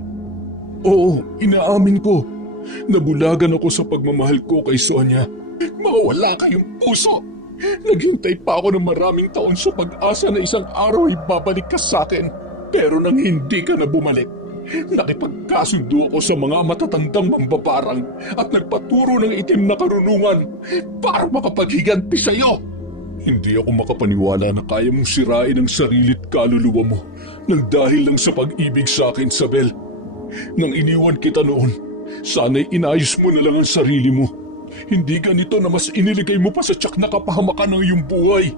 Oo, inaamin ko. Nabulagan ako sa pagmamahal ko kay Sonia. Mawala kayong puso. Naghintay pa ako ng maraming taon sa pag-asa na isang araw ay babalik ka sa akin. Pero nang hindi ka na bumalik, nakipagkasundo ako sa mga matatandang mambabarang at nagpaturo ng itim na karunungan para makapaghiganti sa iyo. Hindi ako makapaniwala na kaya mong sirain ang sarilit kaluluwa mo nang dahil lang sa pag-ibig sa akin, Isabel. Nang iniwan kita noon, sana'y inayos mo na lang ang sarili mo. Hindi ganito na mas iniligay mo pa sa tiyak na kapahamakan ng iyong buhay.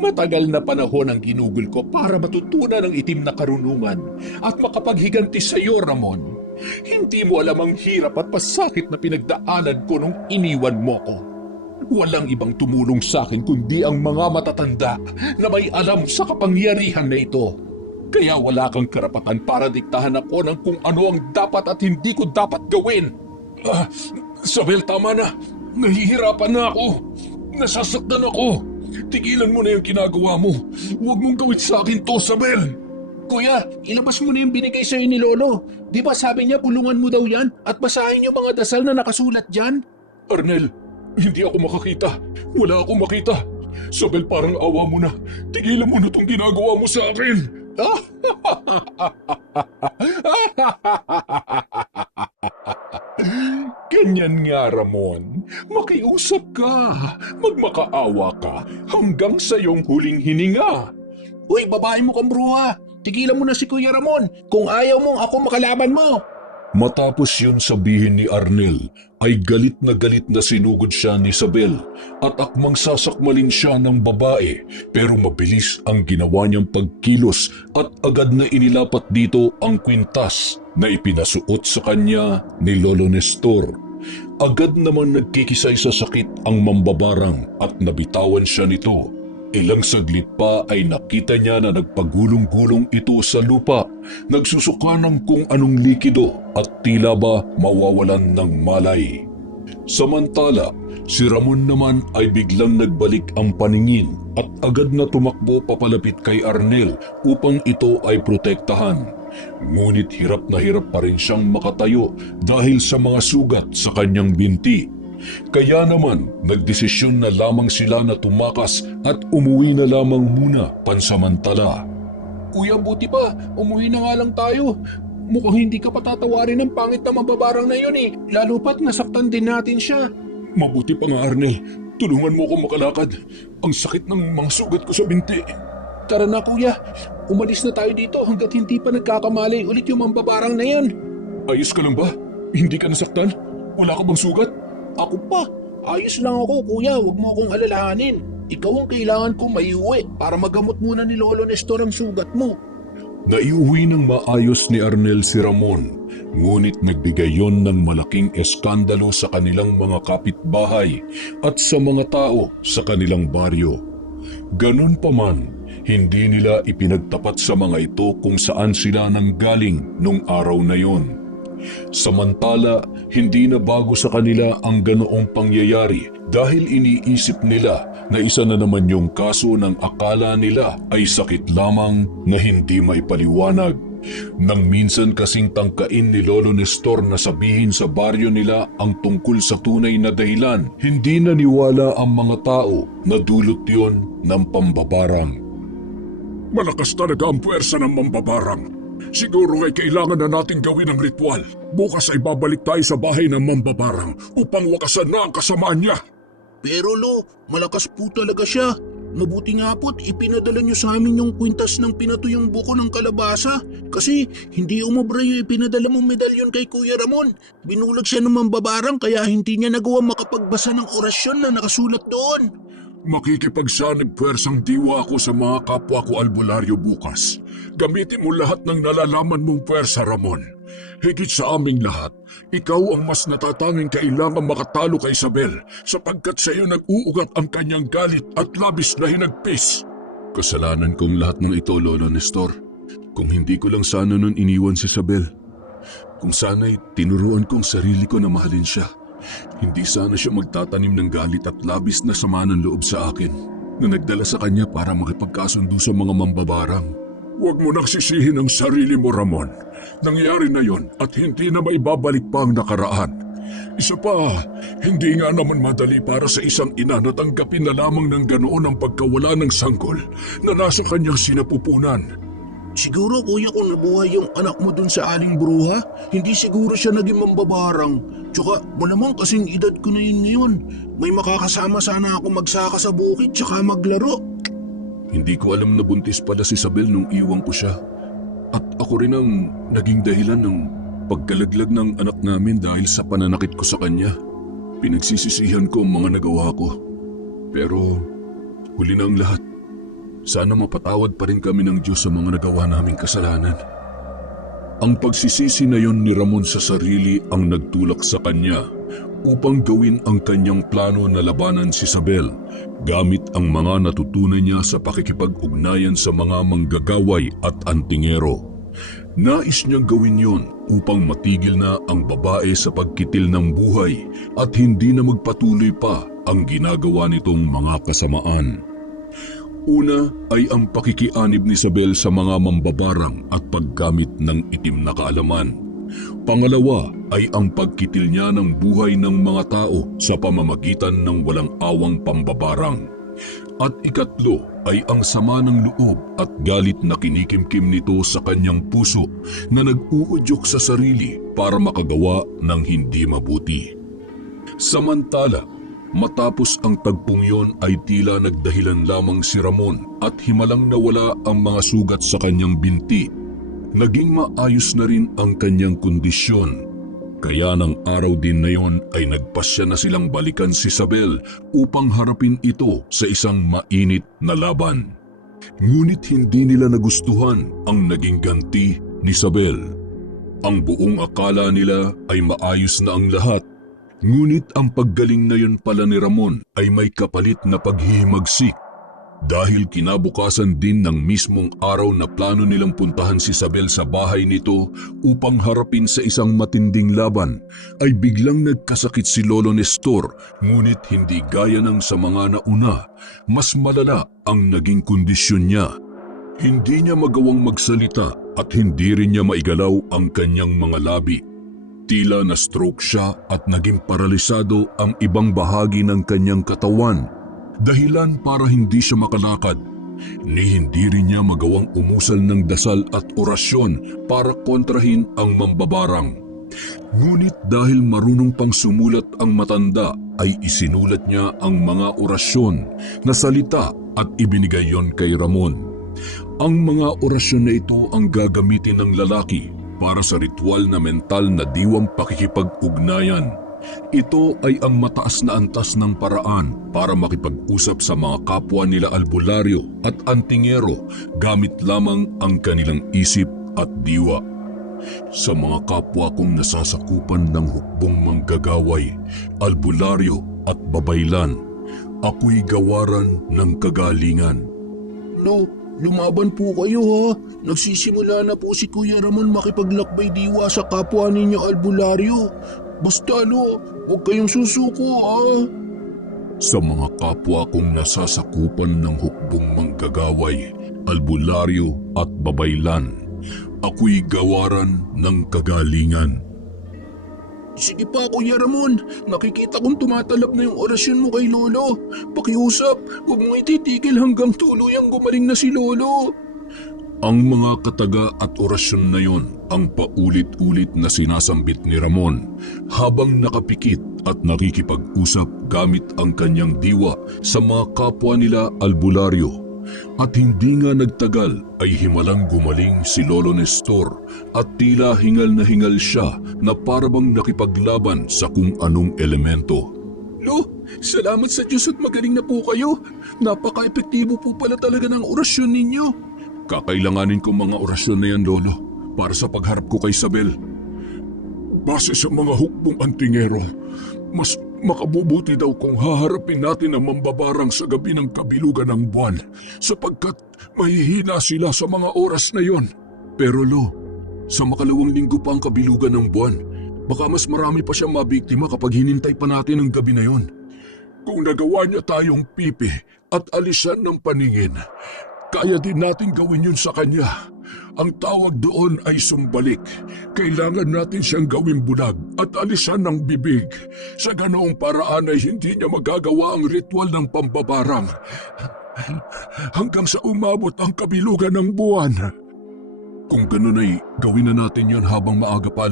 Matagal na panahon ang ginugol ko para matutunan ang itim na karunungan at makapaghiganti sa iyo, Ramon. Hindi mo alam ang hirap at pasakit na pinagdaanan ko nung iniwan mo ko. Walang ibang tumulong sa akin kundi ang mga matatanda na may alam sa kapangyarihan na ito. Kaya wala kang karapatan para diktahan ako ng kung ano ang dapat at hindi ko dapat gawin. Isabel, tama na. Nahihirapan na ako. Nasasaktan ako. Tigilan mo na yung ginagawa mo. Huwag mong gawin sa akin to, Isabel. Kuya, ilabas mo na yung binigay sa'yo ni Lolo. Di ba sabi niya bulungan mo daw yan at basahin yung mga dasal na nakasulat dyan? Arnel, hindi ako makakita. Wala akong makita. Isabel, parang awa mo na. Tigilan mo na itong ginagawa mo sa akin. Ganyan nga, Ramon. Makiusap ka. Magmakaawa ka hanggang sa iyong huling hininga. Uy, babae mo kang bruha. Tigilan mo na si Kuya Ramon. Kung ayaw mong ako makalaban mo. Matapos yun sabihin ni Arnel, ay galit na sinugod siya ni Isabel at akmang sasakmalin siya ng babae, pero mabilis ang ginawa niyang pagkilos at agad na inilapat dito ang kwintas na ipinasuot sa kanya ni Lolo Nestor. Agad naman nagkikisay sa sakit ang mambabarang at nabitawan siya nito. Ilang saglit pa ay nakita niya na nagpagulong-gulong ito sa lupa, nagsusuka ng kung anong likido at tila ba mawawalan ng malay. Samantala, si Ramon naman ay biglang nagbalik ang paningin at agad na tumakbo papalapit kay Arnel upang ito ay protektahan. Ngunit hirap na hirap pa rin siyang makatayo dahil sa mga sugat sa kanyang binti. Kaya naman, nagdesisyon na lamang sila na tumakas at umuwi na lamang muna pansamantala. Kuya, buti pa. Umuwi na nga lang tayo. Mukhang hindi ka patatawarin ng pangit na mababarang na yun eh. Lalo pat nasaktan din natin siya. Mabuti pa nga, Arnel. Tulungan mo akong makalakad. Ang sakit ng mga sugat ko sa binti. Tara na kuya, umalis na tayo dito hanggat hindi pa nagkakamalay ulit yung mambabarang na yan. Ayos ka lang ba? Hindi ka nasaktan? Wala ka bang sugat? Ako pa, ayos lang ako kuya, huwag mo akong alalahanin. Ikaw ang kailangan kong maiuwi para magamot muna ni Lolo Nestor ang sugat mo. Naiuwi ng maayos ni Arnel si Ramon, ngunit nagbigay yon ng malaking eskandalo sa kanilang mga kapitbahay at sa mga tao sa kanilang baryo. Ganun pa man, hindi nila ipinagtapat sa mga ito kung saan sila nanggaling nung araw na yon. Samantala, hindi na bago sa kanila ang ganoong pangyayari dahil iniisip nila na isa na naman yung kaso ng akala nila ay sakit lamang na hindi maipaliwanag. Nang minsan kasing tangkain ni Lolo Nestor na sabihin sa baryo nila ang tungkol sa tunay na dahilan, hindi naniwala ang mga tao na dulot yon ng pambabarang. Malakas talaga ang puwersa ng mambabarang. Siguro ay kailangan na nating gawin ang ritual. Bukas ay babalik tayo sa bahay ng mambabarang upang wakasan na ang kasamaan niya. Pero Lo, malakas po talaga siya. Mabuti nga po't ipinadala niyo sa amin yung kwintas ng pinatuyong buko ng kalabasa. Kasi hindi umobra yung ipinadala mong medalyon kay Kuya Ramon. Binulag siya ng mambabarang kaya hindi niya nagawa makapagbasa ng orasyon na nakasulat doon. Makikipagsanib puwersang diwa ako sa mga kapwa ko albularyo bukas. Gamitin mo lahat ng nalalaman mong puwersa, Ramon. Higit sa aming lahat, ikaw ang mas natatanging kailangan makatalo kay Isabel sapagkat sa iyo nag-uugat ang kanyang galit at labis na hinagpis. Kasalanan kong lahat ng ito, Lolo Nestor. Kung hindi ko lang sana nun iniwan si Isabel. Kung sana'y tinuruan kong sarili ko na mahalin siya. Hindi sana siya magtatanim ng galit at labis na sama ng loob sa akin na nagdala sa kanya para makipagkasundo sa mga mambabarang. Huwag mo nang sisihin ang sarili mo, Ramon. Nangyari na yon at hindi na maibabalik pa ang nakaraan. Isa pa, hindi nga naman madali para sa isang ina na tanggapin na lamang ng ganoon ang pagkawala ng sanggol na nasa kanyang sinapupunan. Siguro kuya kung nabuhay yung anak mo dun sa aling bruha, hindi siguro siya naging mambabarang. Tsaka malamang kasing edad ko na yun ngayon. May makakasama sana ako magsaka sa bukid tsaka maglaro. Hindi ko alam na buntis pala si Isabel nung iwan ko siya. At ako rin ang naging dahilan ng pagkalaglag ng anak namin dahil sa pananakit ko sa kanya. Pinagsisisihan ko ang mga nagawa ko. Pero huli na ang lahat. Sana mapatawad pa rin kami ng Diyos sa mga nagawa naming kasalanan. Ang pagsisisi na yon ni Ramon sa sarili ang nagtulak sa kanya upang gawin ang kanyang plano na labanan si Isabel gamit ang mga natutunan niya sa pakikipag-ugnayan sa mga manggagaway at antingero. Nais niyang gawin yon upang matigil na ang babae sa pagkitil ng buhay at hindi na magpatuloy pa ang ginagawa nitong mga kasamaan. Una ay ang pakikianib ni Isabel sa mga mambabarang at paggamit ng itim na kaalaman. Pangalawa ay ang pagkitil niya ng buhay ng mga tao sa pamamagitan ng walang awang pambabarang. At ikatlo ay ang sama ng loob at galit na kinikimkim nito sa kanyang puso na nag-uudyok sa sarili para makagawa ng hindi mabuti. Samantala, matapos ang tagpong yon ay tila nagdahilan lamang si Ramon at himalang nawala ang mga sugat sa kanyang binti. Naging maayos na rin ang kanyang kondisyon. Kaya ng araw din na yon ay nagpasya na silang balikan si Isabel upang harapin ito sa isang mainit na laban. Ngunit hindi nila nagustuhan ang naging ganti ni Isabel. Ang buong akala nila ay maayos na ang lahat. Ngunit ang paggaling na yun pala ni Ramon ay may kapalit na paghihimagsik. Dahil kinabukasan din ng mismong araw na plano nilang puntahan si Isabel sa bahay nito upang harapin sa isang matinding laban, ay biglang nagkasakit si Lolo Nestor, ngunit hindi gaya ng sa mga nauna. Mas malala ang naging kondisyon niya. Hindi niya magawang magsalita at hindi rin niya maigalaw ang kanyang mga labi. Tila na-stroke siya at naging paralisado ang ibang bahagi ng kanyang katawan. Dahilan para hindi siya makalakad, ni hindi rin niya magawang umusal ng dasal at orasyon para kontrahin ang mambabarang. Ngunit dahil marunong pang sumulat ang matanda, ay isinulat niya ang mga orasyon na salita at ibinigay yon kay Ramon. Ang mga orasyon na ito ang gagamitin ng lalaki para sa ritual na mental na diwang pakikipag-ugnayan. Ito ay ang mataas na antas ng paraan para makipag-usap sa mga kapwa nila albularyo at antingero gamit lamang ang kanilang isip at diwa. Sa mga kapwa kong nasasakupan ng hukbong manggagaway, albularyo at babaylan, ako'y gawaran ng kagalingan. Lumaban po kayo ha. Nagsisimula na po si Kuya Ramon makipaglakbay diwa sa kapwa ninyo albularyo. Basta huwag kayong susuko ha. Sa mga kapwa kong nasasakupan ng hukbong manggagaway, albularyo at babaylan, ako'y gawaran ng kagalingan. Sige pa Kuya Ramon, nakikita kong tumatalab na yung orasyon mo kay Lolo. Pakiusap, huwag mong ititigil hanggang tuluyang gumaling na si Lolo. Ang mga kataga at orasyon na yon ang paulit-ulit na sinasambit ni Ramon habang nakapikit at nakikipag-usap gamit ang kanyang diwa sa mga kapwa nila albularyo. At hindi nga nagtagal ay himalang gumaling si Lolo Nestor at tila hingal na hingal siya na parabang nakipaglaban sa kung anong elemento. Salamat sa Diyos at magaling na po kayo. Napaka-epektibo po pala talaga ng orasyon ninyo. Kakailanganin ko mga orasyon na yan, Lolo, para sa pagharap ko kay Isabel. Base sa mga hukbong antingero, mas makabubuti daw kung haharapin natin ang mambabarang sa gabi ng kabilugan ng buwan sapagkat mahihina sila sa mga oras na yon. Pero sa makalawang linggo pa ang kabilugan ng buwan, baka mas marami pa siyang mabiktima kapag hinintay pa natin ang gabi na yon. Kung nagawa niya tayong pipi at alisan ng paningin, kaya din natin gawin yun sa kanya. Ang tawag doon ay sumbalik. Kailangan natin siyang gawing bulag at alisan ng bibig. Sa ganoong paraan ay hindi niya magagawa ang ritual ng pambabarang hanggang sa umabot ang kabilugan ng buwan. Kung ganun ay gawin na natin yon habang maaga pa,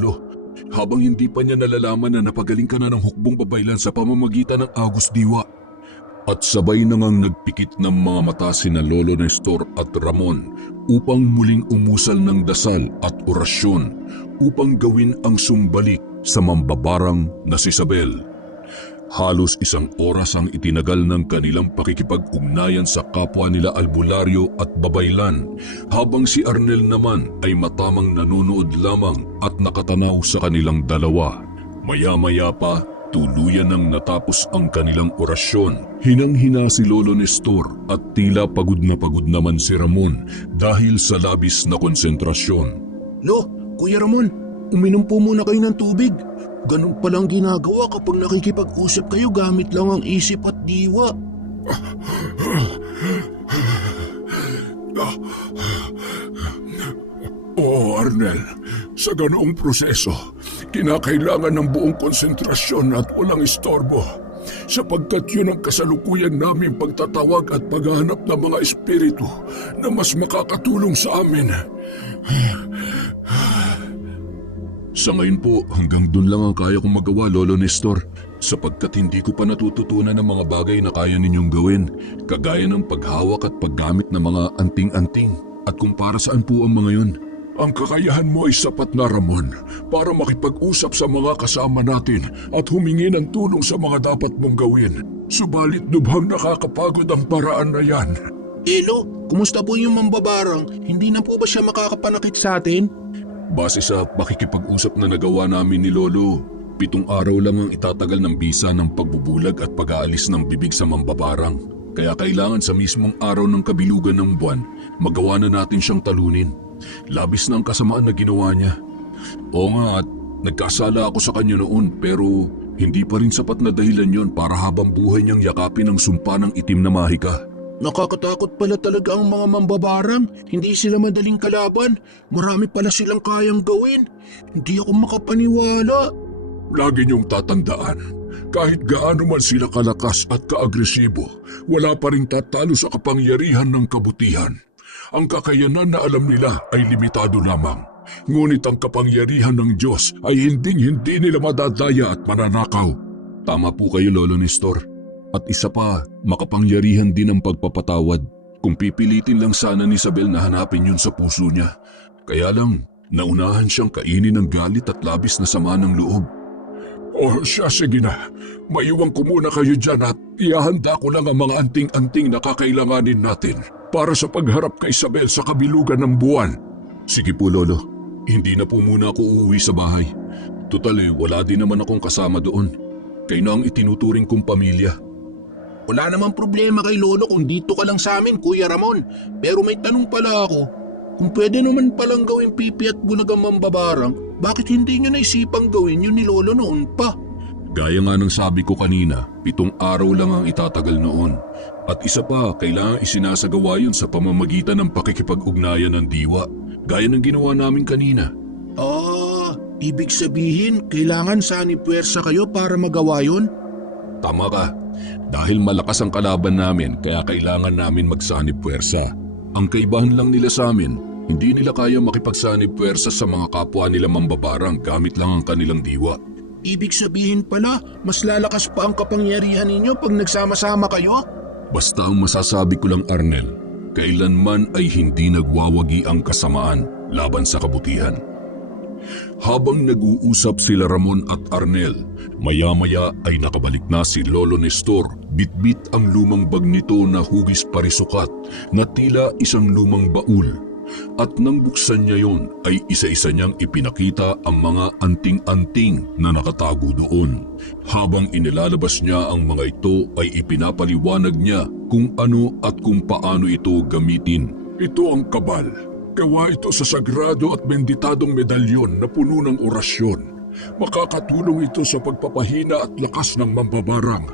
habang hindi pa niya nalalaman na napagaling ka na ng hukbong babaylan sa pamamagitan ng Agos Diwa. At sabay na ngang nagpikit ng mga mata sina Lolo Nestor at Ramon upang muling umusal ng dasal at orasyon upang gawin ang sumbalik sa mambabarang na si Isabel. Halos 1 oras ang itinagal ng kanilang pakikipag-ugnayan sa kapwa nila albularyo at babaylan, habang si Arnel naman ay matamang nanonood lamang at nakatanaw sa kanilang dalawa. Maya-maya pa, tuluyan nang natapos ang kanilang orasyon. Hinang-hina si Lolo Nestor at tila pagod naman si Ramon dahil sa labis na konsentrasyon. Kuya Ramon, uminom po muna kayo ng tubig. Ganun palang ginagawa kapag nakikipag-usap kayo gamit lang ang isip at diwa. Oo, Arnel. Sa ganoong proseso, kinakailangan ng buong konsentrasyon at walang istorbo. Sapagkat yun ang kasalukuyan namin pagtatawag at paghahanap ng mga espiritu na mas makakatulong sa amin. Sa ngayon po, hanggang dun lang ang kaya kong magawa, Lolo Nestor. Sapagkat hindi ko pa natututunan ng mga bagay na kaya ninyong gawin, kagaya ng paghawak at paggamit ng mga anting-anting. At kung para saan po ang mga yun? Ang kakayahan mo ay sapat na, Ramon, para makipag-usap sa mga kasama natin at humingi ng tulong sa mga dapat mong gawin. Subalit lubhang nakakapagod ang paraan na yan. Elo, kumusta po yung mambabarang? Hindi na po ba siya makakapanakit sa atin? Base sa pakikipag-usap na nagawa namin ni Lolo, 7 araw lang ang itatagal ng bisa ng pagbubulag at pag-aalis ng bibig sa mambabarang. Kaya kailangan sa mismong araw ng kabilugan ng buwan, magawa na natin siyang talunin. Labis na ang kasamaan na ginawa niya. Oo nga at nagkasala ako sa kanya noon pero hindi pa rin sapat na dahilan yon para habang buhay niyang yakapin ang sumpa ng itim na mahika. Nakakatakot pala talaga ang mga mambabarang. Hindi sila madaling kalaban. Marami pala silang kayang gawin. Hindi ako makapaniwala. Lagi niyong tatandaan, kahit gaano man sila kalakas at kaagresibo, wala pa rin tatalo sa kapangyarihan ng kabutihan. Ang kakayanan na alam nila ay limitado lamang. Ngunit ang kapangyarihan ng Diyos ay hindi nila madadaya at mananakaw. Tama po kayo, Lolo Nestor. At isa pa, makapangyarihan din ang pagpapatawad. Kung pipilitin lang sana ni Isabel na hanapin yun sa puso niya. Kaya lang, naunahan siyang kainin ng galit at labis na sama ng loob. O siya, sige na. Maiwan ko muna kayo dyan at ihahanda ko lang ang mga anting-anting na kakailanganin natin para sa pagharap kay Isabel sa kabilugan ng buwan. Sige po, Lolo. Hindi na po muna ako uuwi sa bahay. Tutal wala din naman akong kasama doon. Kayo na ang itinuturing kong pamilya. Wala namang problema kay Lolo kung dito ka lang sa amin, Kuya Ramon. Pero may tanong pala ako. Kung pwede naman palang gawin pipi at bulag ang mambabarang, bakit hindi nyo naisipang gawin yun ni Lolo noon pa? Gaya nga ng sabi ko kanina, 7 araw lang ang itatagal noon. At isa pa, kailangan isinasagawa yun sa pamamagitan ng pakikipag-ugnayan ng diwa. Gaya ng ginawa namin kanina. Ibig sabihin, kailangan sani-puwersa kayo para magawa yun? Tama ka. Dahil malakas ang kalaban namin, kaya kailangan namin magsanib puwersa. Ang kaibahan lang nila sa amin, hindi nila kaya makipagsanib puwersa sa mga kapwa nila mambabarang gamit lang ang kanilang diwa. Ibig sabihin pala, mas lalakas pa ang kapangyarihan ninyo pag nagsama-sama kayo? Basta ang masasabi ko lang, Arnel, kailanman ay hindi nagwawagi ang kasamaan laban sa kabutihan. Habang nag-uusap sila Ramon at Arnel, maya-maya ay nakabalik na si Lolo Nestor. Bitbit ang lumang bag nito na hugis parisukat na tila isang lumang baul. At nang buksan niya yon ay isa-isa niyang ipinakita ang mga anting-anting na nakatago doon. Habang inilalabas niya ang mga ito ay ipinapaliwanag niya kung ano at kung paano ito gamitin. Ito ang kabal. Gawa ito sa sagrado at benditadong medalyon na puno ng orasyon. Makakatulong ito sa pagpapahina at lakas ng mambabarang.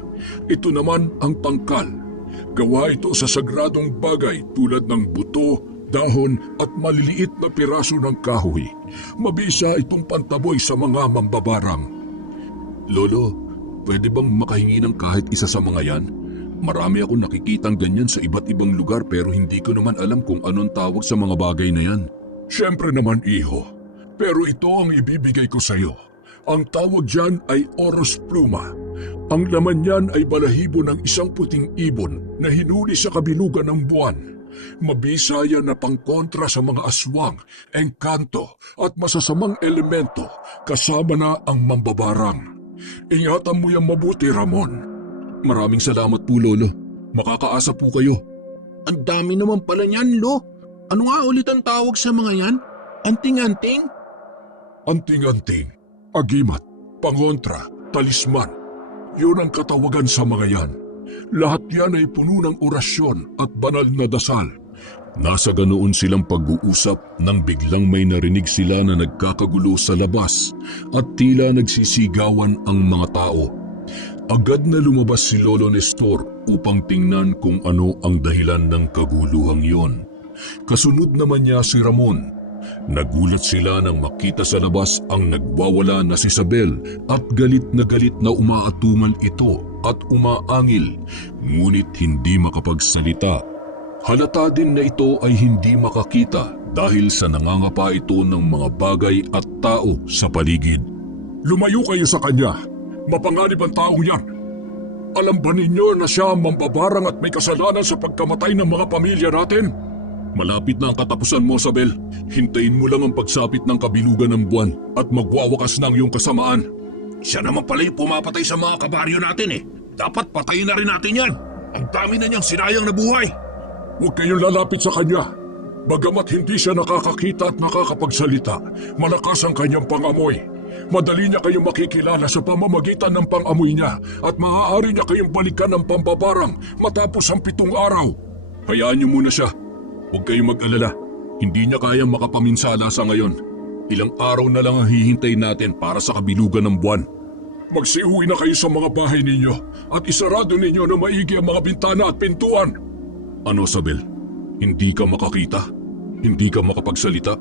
Ito naman ang tangkal. Gawa ito sa sagradong bagay tulad ng buto, dahon at maliliit na piraso ng kahoy. Mabisa itong pantaboy sa mga mambabarang. Lolo, pwede bang makahingi ng kahit isa sa mga yan? Marami akong nakikitang ganyan sa iba't ibang lugar pero hindi ko naman alam kung anong tawag sa mga bagay na yan. Siyempre naman, iho. Pero ito ang ibibigay ko sa iyo. Ang tawag dyan ay oros pluma. Ang laman niyan ay balahibo ng isang puting ibon na hinuli sa kabilugan ng buwan. Mabisa yan na pangkontra sa mga aswang, engkanto at masasamang elemento kasama na ang mambabarang. Ingatan mo yan mabuti, Ramon. Maraming salamat po, Lolo. Makakaasa po kayo. Ang dami naman pala niyan, Lo. Ano nga ulit ang tawag sa mga yan? Anting-anting? Anting-anting, agimat, pangontra, talisman. Yun ang katawagan sa mga yan. Lahat yan ay puno ng orasyon at banal na dasal. Nasa ganoon silang pag-uusap nang biglang may narinig sila na nagkakagulo sa labas at tila nagsisigawan ang mga tao. Agad na lumabas si Lolo Nestor upang tingnan kung ano ang dahilan ng kaguluhang yon. Kasunod naman niya si Ramon. Nagulat sila nang makita sa labas ang nagwawala na si Isabel at galit na umaatungan ito at umaangil, ngunit hindi makapagsalita. Halata din na ito ay hindi makakita dahil sa nangangapa ito ng mga bagay at tao sa paligid. Lumayo kayo sa kanya. Mapanganib ang taong yan. Alam ba ninyo na siya ang mambabarang at may kasalanan sa pagkamatay ng mga pamilya natin? Malapit na ang katapusan mo, Isabel. Hintayin mo lang ang pagsapit ng kabilugan ng buwan at magwawakas na ang iyong kasamaan. Siya naman pala yung pumapatay sa mga kabaryo natin eh. Dapat patayin na rin natin yan. Ang dami na niyang sinayang na buhay. Huwag kayong lalapit sa kanya. Bagamat hindi siya nakakakita at nakakapagsalita, malakas ang kanyang pangamoy. Madali niya kayong makikilala sa pamamagitan ng pangamoy niya at maaari niya kayong balikan ng pambabarang matapos ang 7 araw. Hayaan niyo muna siya. Huwag kayong mag-alala. Hindi niya kayang makapaminsala sa ngayon. Ilang araw na lang ang hihintayin natin para sa kabilugan ng buwan. Magsiuwi na kayo sa mga bahay ninyo at isarado ninyo na maigi ang mga bintana at pintuan. Ano, Isabel? Hindi ka makakita? Hindi ka makapagsalita?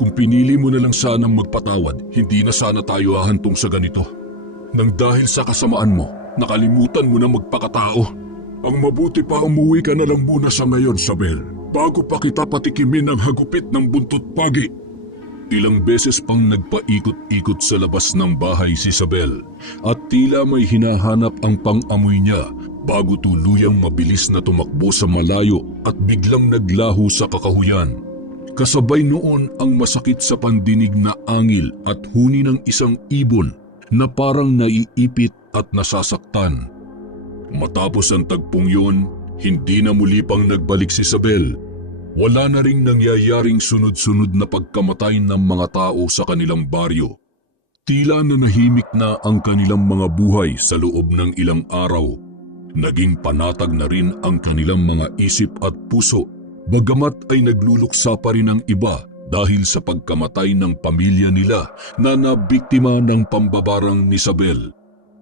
Kung pinili mo na lang sanang magpatawad, hindi na sana tayo hahantong sa ganito. Nang dahil sa kasamaan mo, nakalimutan mo na magpakatao. Ang mabuti pa umuwi ka na lang muna sa ngayon, Isabel, bago pa kita patikimin ang hagupit ng buntot pagi. Ilang beses pang nagpaikot-ikot sa labas ng bahay si Isabel at tila may hinahanap ang pang-amoy niya bago tuluyang mabilis na tumakbo sa malayo at biglang naglaho sa kakahuyan. Kasabay noon ang masakit sa pandinig na angil at huni ng isang ibon na parang naiipit at nasasaktan. Matapos ang tagpong yun, hindi na muli pang nagbalik si Isabel. Wala na ring nangyayaring sunod-sunod na pagkamatay ng mga tao sa kanilang baryo. Tila na nahimik na ang kanilang mga buhay sa loob ng ilang araw. Naging panatag na rin ang kanilang mga isip at puso, bagamat ay nagluluksa pa rin ang iba dahil sa pagkamatay ng pamilya nila na nabiktima ng pambabarang ni Isabel.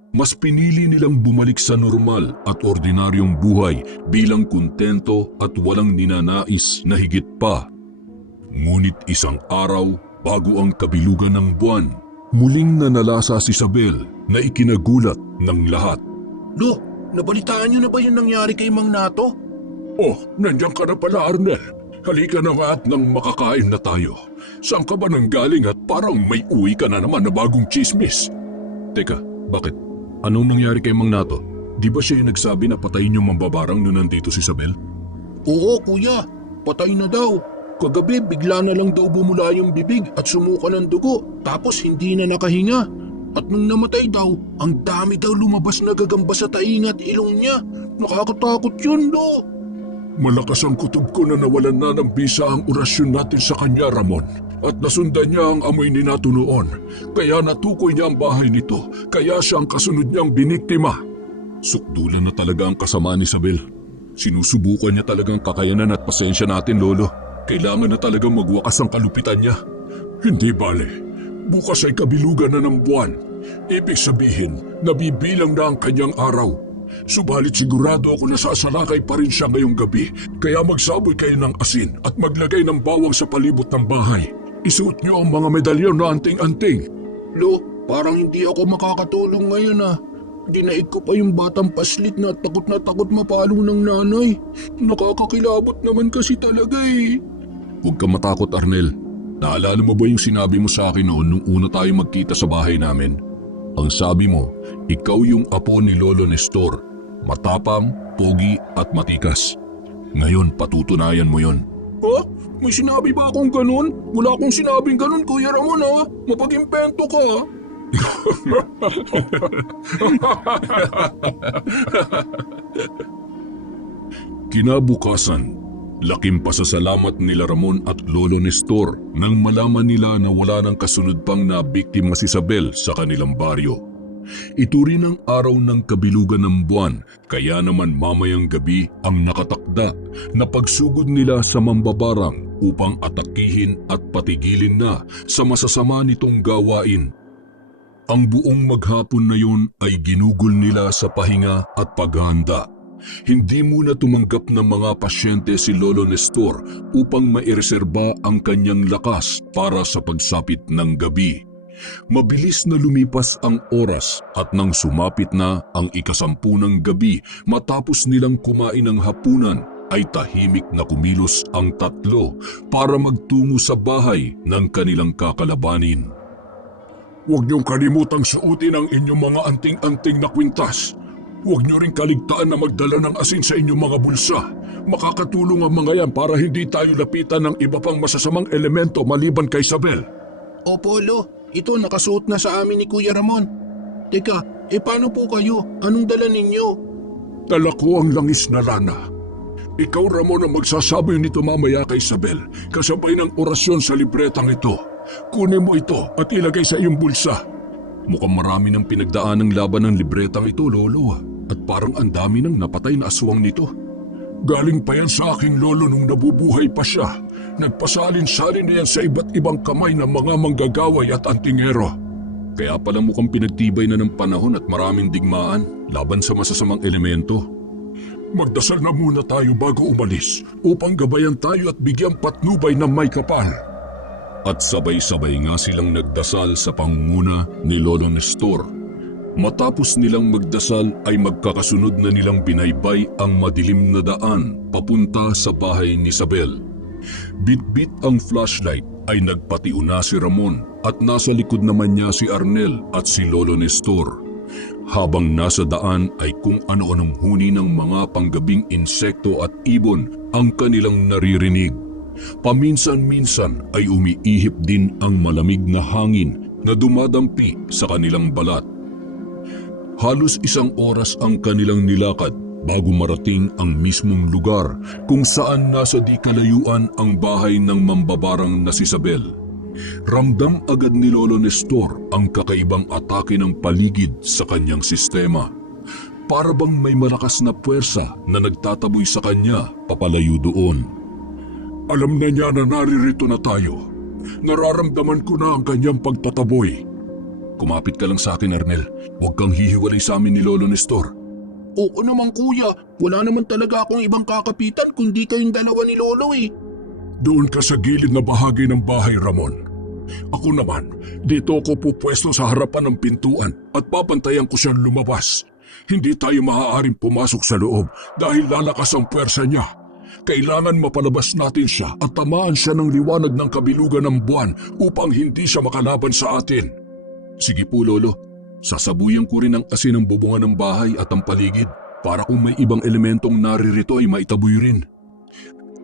Mas pinili nilang bumalik sa normal at ordinaryong buhay bilang kontento at walang ninanais na higit pa. Ngunit isang araw bago ang kabilugan ng buwan, muling nanalasa si Isabel na ikinagulat ng lahat. Lo, nabalitaan niyo na ba yung nangyari kay Mang Nato? Oh, nandiyan ka na pala, Arnel. Halika na nga at nang makakain na tayo. Saan ka ba nanggaling at parang may uwi ka na naman na bagong chismis? Teka, bakit? Anong nangyari kay Mang Nato? Di ba siya yung nagsabi na patayin yung mambabarang nung nandito si Isabel? Oo, kuya. Patay na daw. Kagabi bigla na lang daw bumula yung bibig at sumuka ng dugo tapos hindi na nakahinga. At nung namatay daw, ang dami daw lumabas na gagamba sa tainga at ilong niya. Nakakatakot yun, Lo. Malakas ang kutob ko na nawalan na ng bisa ang orasyon natin sa kanya, Ramon. At nasundan niya ang amoy ni Nato noon. Kaya natukoy niya ang bahay nito. Kaya siya ang kasunod niyang biniktima. Sukdulan na talaga ang kasama ni Isabel. Sinusubukan niya talagang kakayanan at pasensya natin, Lolo. Kailangan na talagang magwakas ang kalupitan niya. Hindi bale. Bukas ay kabilugan na ng buwan. Ibig sabihin, nabibilang na ang kanyang araw. Subalit sigurado ako na sasalakay pa rin siya ngayong gabi. Kaya magsaboy kayo ng asin at maglagay ng bawang sa palibot ng bahay. Isuot niyo ang mga medalyon na anting-anting. Lo, parang hindi ako makakatulong ngayon ah. Dinaig ko pa yung batang paslit na takot mapalo ng nanay. Nakakakilabot naman kasi talaga eh. Huwag ka matakot, Arnel. Naalala mo ba yung sinabi mo sa akin noon nung una tayo magkita sa bahay namin? Ang sabi mo, ikaw yung apo ni Lolo Nestor. Matapang, pogi at matikas. Ngayon, patutunayan mo yon. Ha? May sinabi ba akong ganun? Wala akong sinabing ganun, Kuya Ramon ha. Mapag-impento ka ha. Kinabukasan, laking pasasalamat nila Ramon at Lolo Nestor nang malaman nila na wala ng kasunod pang na biktima si Isabel sa kanilang baryo. Ito rin ang araw ng kabilugan ng buwan, kaya naman mamayang gabi ang nakatakda na pagsugod nila sa mambabarang upang atakihin at patigilin na sa masasama nitong gawain. Ang buong maghapon na yun ay ginugol nila sa pahinga at paghahanda. Hindi muna tumanggap ng mga pasyente si Lolo Nestor upang maireserba ang kanyang lakas para sa pagsapit ng gabi. Mabilis na lumipas ang oras at nang sumapit na ang 10 ng gabi matapos nilang kumain ng hapunan, ay tahimik na kumilos ang tatlo para magtungo sa bahay ng kanilang kakalabanin. Huwag niyong kalimutang suotin ang inyong mga anting-anting na kwintas. Huwag niyo rin kaligtaan na magdala ng asin sa inyong mga bulsa. Makakatulong ang mga yan para hindi tayo lapitan ng iba pang masasamang elemento maliban kay Isabel. Opo, Lo. Ito nakasuot na sa amin ni Kuya Ramon. Teka, paano po kayo? Anong dala ninyo? Dala ko ang langis na lana. Ikaw, Ramon, ang magsasabi nito mamaya kay Isabel, kasabay ng orasyon sa libretang ito. Kunin mo ito at ilagay sa iyong bulsa. Mukhang marami ng pinagdaan ng laban ng libretang ito, Lolo. At parang ang dami ng napatay na aswang nito. Galing pa yan sa aking lolo nung nabubuhay pa siya. Nagpasalin-salin na yan sa iba't ibang kamay ng mga manggagaway at antingero. Kaya pala mukhang pinagtibay na ng panahon at maraming digmaan laban sa masasamang elemento. Magdasal na muna tayo bago umalis upang gabayan tayo at bigyang patnubay ng may kapal. At sabay-sabay nga silang nagdasal sa pangunguna ni Lolo Nestor. Matapos nilang magdasal ay magkakasunod na nilang binaybay ang madilim na daan papunta sa bahay ni Isabel. Bit-bit ang flashlight ay nagpatiuna si Ramon at nasa likod naman niya si Arnel at si Lolo Nestor. Habang nasa daan ay kung ano-anong huni ng mga panggabing insekto at ibon ang kanilang naririnig. Paminsan-minsan ay umiihip din ang malamig na hangin na dumadampi sa kanilang balat. Halos 1 oras ang kanilang nilakad bago marating ang mismong lugar kung saan nasa di kalayuan ang bahay ng mambabarang na si Isabel. Ramdam agad ni Lolo Nestor ang kakaibang atake ng paligid sa kanyang sistema. Para bang may malakas na puwersa na nagtataboy sa kanya papalayo doon. Alam na niya na naririto na tayo. Nararamdaman ko na ang kanyang pagtataboy. Kumapit ka lang sa akin, Arnel. Huwag kang hihiwalay sa amin ni Lolo Nestor. Oo naman, Kuya. Wala naman talaga akong ibang kakapitan kundi kayong dalawa ni Lolo eh. Doon ka sa gilid na bahagi ng bahay, Ramon. Ako naman, dito ako pupwesto sa harapan ng pintuan at papantayan ko siyang lumabas. Hindi tayo maaaring pumasok sa loob dahil lalakas ang puwersa niya. Kailangan mapalabas natin siya at tamaan siya ng liwanag ng kabilugan ng buwan upang hindi siya makalaban sa atin. Sige po, Lolo. Sasabuyan ko rin ang asin ng bubungan ng bahay at ang paligid para kung may ibang elementong naririto ay maitaboy rin.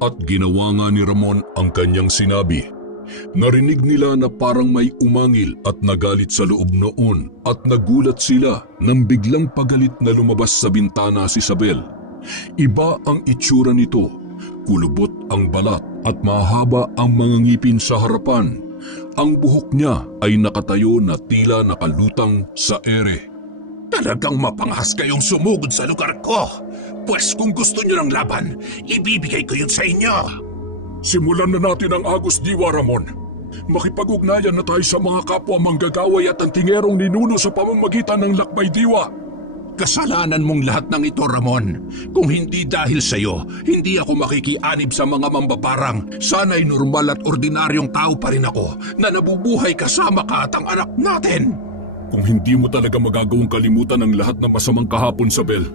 At ginawa nga ni Ramon ang kanyang sinabi. Narinig nila na parang may umangil at nagalit sa loob noon at nagulat sila nang biglang pagalit na lumabas sa bintana si Isabel. Iba ang itsura nito, kulubot ang balat at mahaba ang mga ngipin sa harapan. Ang buhok niya ay nakatayo na tila nakalutang sa ere. Talagang mapangas kayong sumugod sa lugar ko. Pwes kung gusto niyo ng laban, ibibigay ko yun sa inyo. Simulan na natin ang Agos Diwa, Ramon. Makipag-ugnayan na tayo sa mga kapwa manggagaway at antingerong ninuno sa pamamagitan ng Lakbay Diwa. Kasalanan mong lahat ng ito, Ramon. Kung hindi dahil sa'yo, hindi ako makikianib sa mga mambabarang. Sana'y normal at ordinaryong tao pa rin ako na nabubuhay kasama ka at ang anak natin. Kung hindi mo talaga magagawang kalimutan ang lahat ng masamang kahapon, Isabel,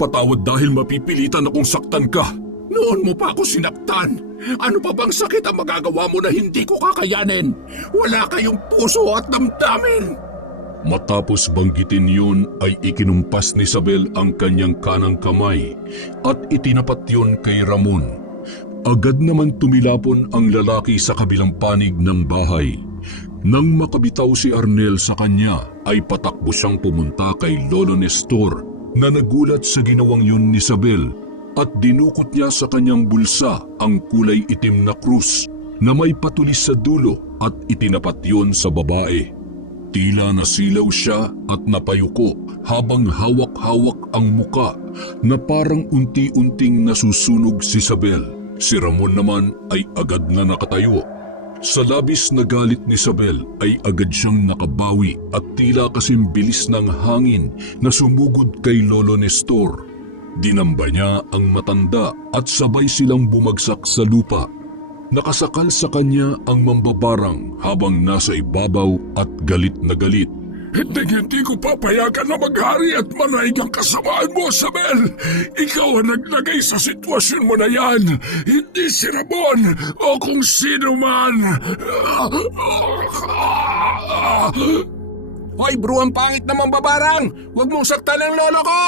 patawad dahil mapipilitan akong saktan ka. Noon mo pa ako sinaktan. Ano pa bang sakit ang magagawa mo na hindi ko kakayanin? Wala kayong puso at damdamin. Matapos banggitin yun ay ikinumpas ni Isabel ang kanyang kanang kamay at itinapat yun kay Ramon. Agad naman tumilapon ang lalaki sa kabilang panig ng bahay. Nang makabitaw si Arnel sa kanya ay patakbo siyang pumunta kay Lolo Nestor na nagulat sa ginawang yun ni Isabel at dinukot niya sa kanyang bulsa ang kulay itim na krus na may patulis sa dulo at itinapat yun sa babae. Tila nasilaw siya at napayuko habang hawak-hawak ang muka na parang unti-unting nasusunog si Isabel. Si Ramon naman ay agad na nakatayo. Sa labis na galit ni Isabel ay agad siyang nakabawi at tila kasing bilis ng hangin na sumugod kay Lolo Nestor. Dinamba niya ang matanda at sabay silang bumagsak sa lupa. Nakasakal sa kanya ang mambabarang habang nasa ibabaw at galit na galit. Hindi ko papayagan na maghari at manaig ang kasamaan mo, Isabel. Ikaw ang naglagay sa sitwasyon mo na yan. Hindi si Ramon o kung sino man. Hoy bro, ang pangit naman babarang! Huwag mong saktan ang lolo ko!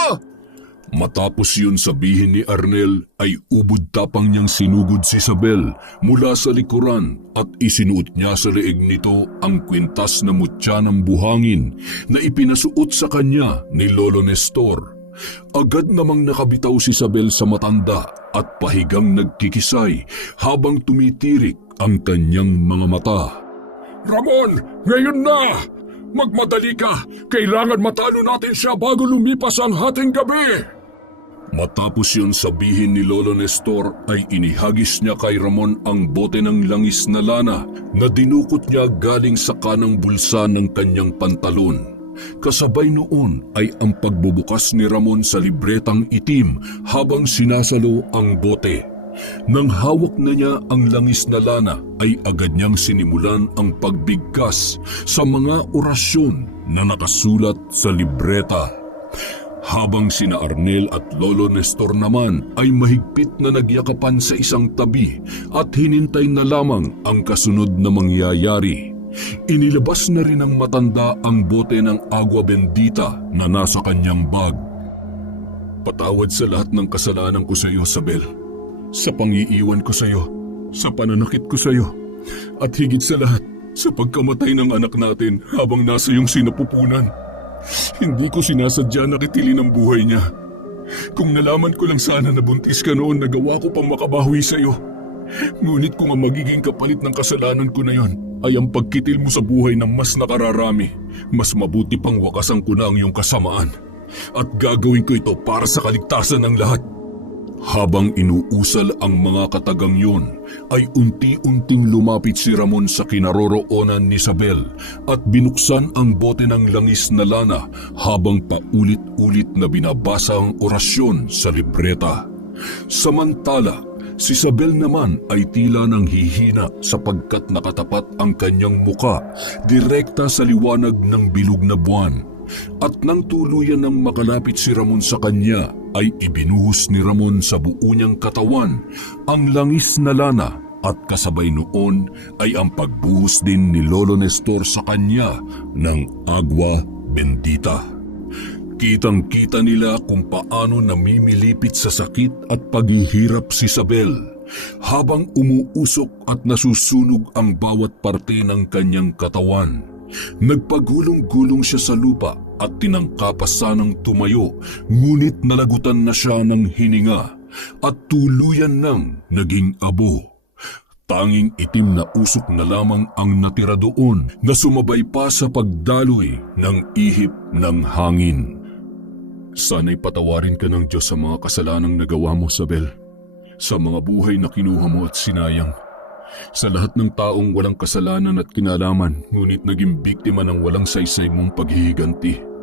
Matapos yun sabihin ni Arnel ay ubod tapang niyang sinugod si Isabel mula sa likuran at isinuot niya sa leeg nito ang kwintas na mutya ng buhangin na ipinasuot sa kanya ni Lolo Nestor. Agad namang nakabitaw si Isabel sa matanda at pahigang nagkikisay habang tumitirik ang kanyang mga mata. Ramon, ngayon na! Magmadali ka! Kailangan matalo natin siya bago lumipas ang hating gabi! Matapos yun sabihin ni Lolo Nestor ay inihagis niya kay Ramon ang bote ng langis na lana na dinukot niya galing sa kanang bulsa ng kanyang pantalon. Kasabay noon ay ang pagbubukas ni Ramon sa libretang itim habang sinasalo ang bote. Nang hawak na niya ang langis na lana ay agad niyang sinimulan ang pagbigkas sa mga orasyon na nakasulat sa libreta. Habang sina Arnel at Lolo Nestor naman ay mahigpit na nagyakapan sa isang tabi at hinintay na lamang ang kasunod na mangyayari. Inilabas na rin ng matanda ang bote ng agua bendita na nasa kanyang bag. Patawad sa lahat ng kasalanan ko sa iyo, Isabel. Sa pangiiwan ko sa iyo, sa pananakit ko sa iyo, at higit sa lahat, sa pagkamatay ng anak natin habang nasa iyong sinapupunan. Hindi ko sinasadya na kitilin ang buhay niya. Kung nalaman ko lang sana na buntis ka noon, nagawa ko pang makabawi sa iyo. Ngunit kung ang magiging kapalit ng kasalanan ko na yon ay ang pagkitil mo sa buhay ng mas nakararami, mas mabuti pang wakasan ko na ang iyong kasamaan. At gagawin ko ito para sa kaligtasan ng lahat. Habang inuusal ang mga katagang yun, ay unti-unting lumapit si Ramon sa kinaroroonan ni Isabel at binuksan ang bote ng langis na lana habang paulit-ulit na binabasa ang orasyon sa libreta. Samantala, si Isabel naman ay tila nang hihina sapagkat nakatapat ang kanyang muka direkta sa liwanag ng bilog na buwan. At nang tuluyan ng makalapit si Ramon sa kanya, ay ibinuhos ni Ramon sa buo niyang katawan ang langis na lana at kasabay noon ay ang pagbuhos din ni Lolo Nestor sa kanya ng agua bendita. Kitang-kita nila kung paano namimilipit sa sakit at paghihirap si Isabel habang umuusok at nasusunog ang bawat parte ng kanyang katawan. Nagpagulong-gulong siya sa lupa at tinangkapasan ng tumayo, ngunit nalagutan na siya ng hininga at tuluyan nang naging abo. Tanging itim na usok na lamang ang natira doon na sumabay pa sa pagdaloy ng ihip ng hangin. Sana'y patawarin ka ng Diyos sa mga kasalanang nagawa mo, Isabel. Sa mga buhay na kinuha mo at sinayang. Sa lahat ng taong walang kasalanan at kinalaman, ngunit naging biktima ng walang saysay mong paghihiganti.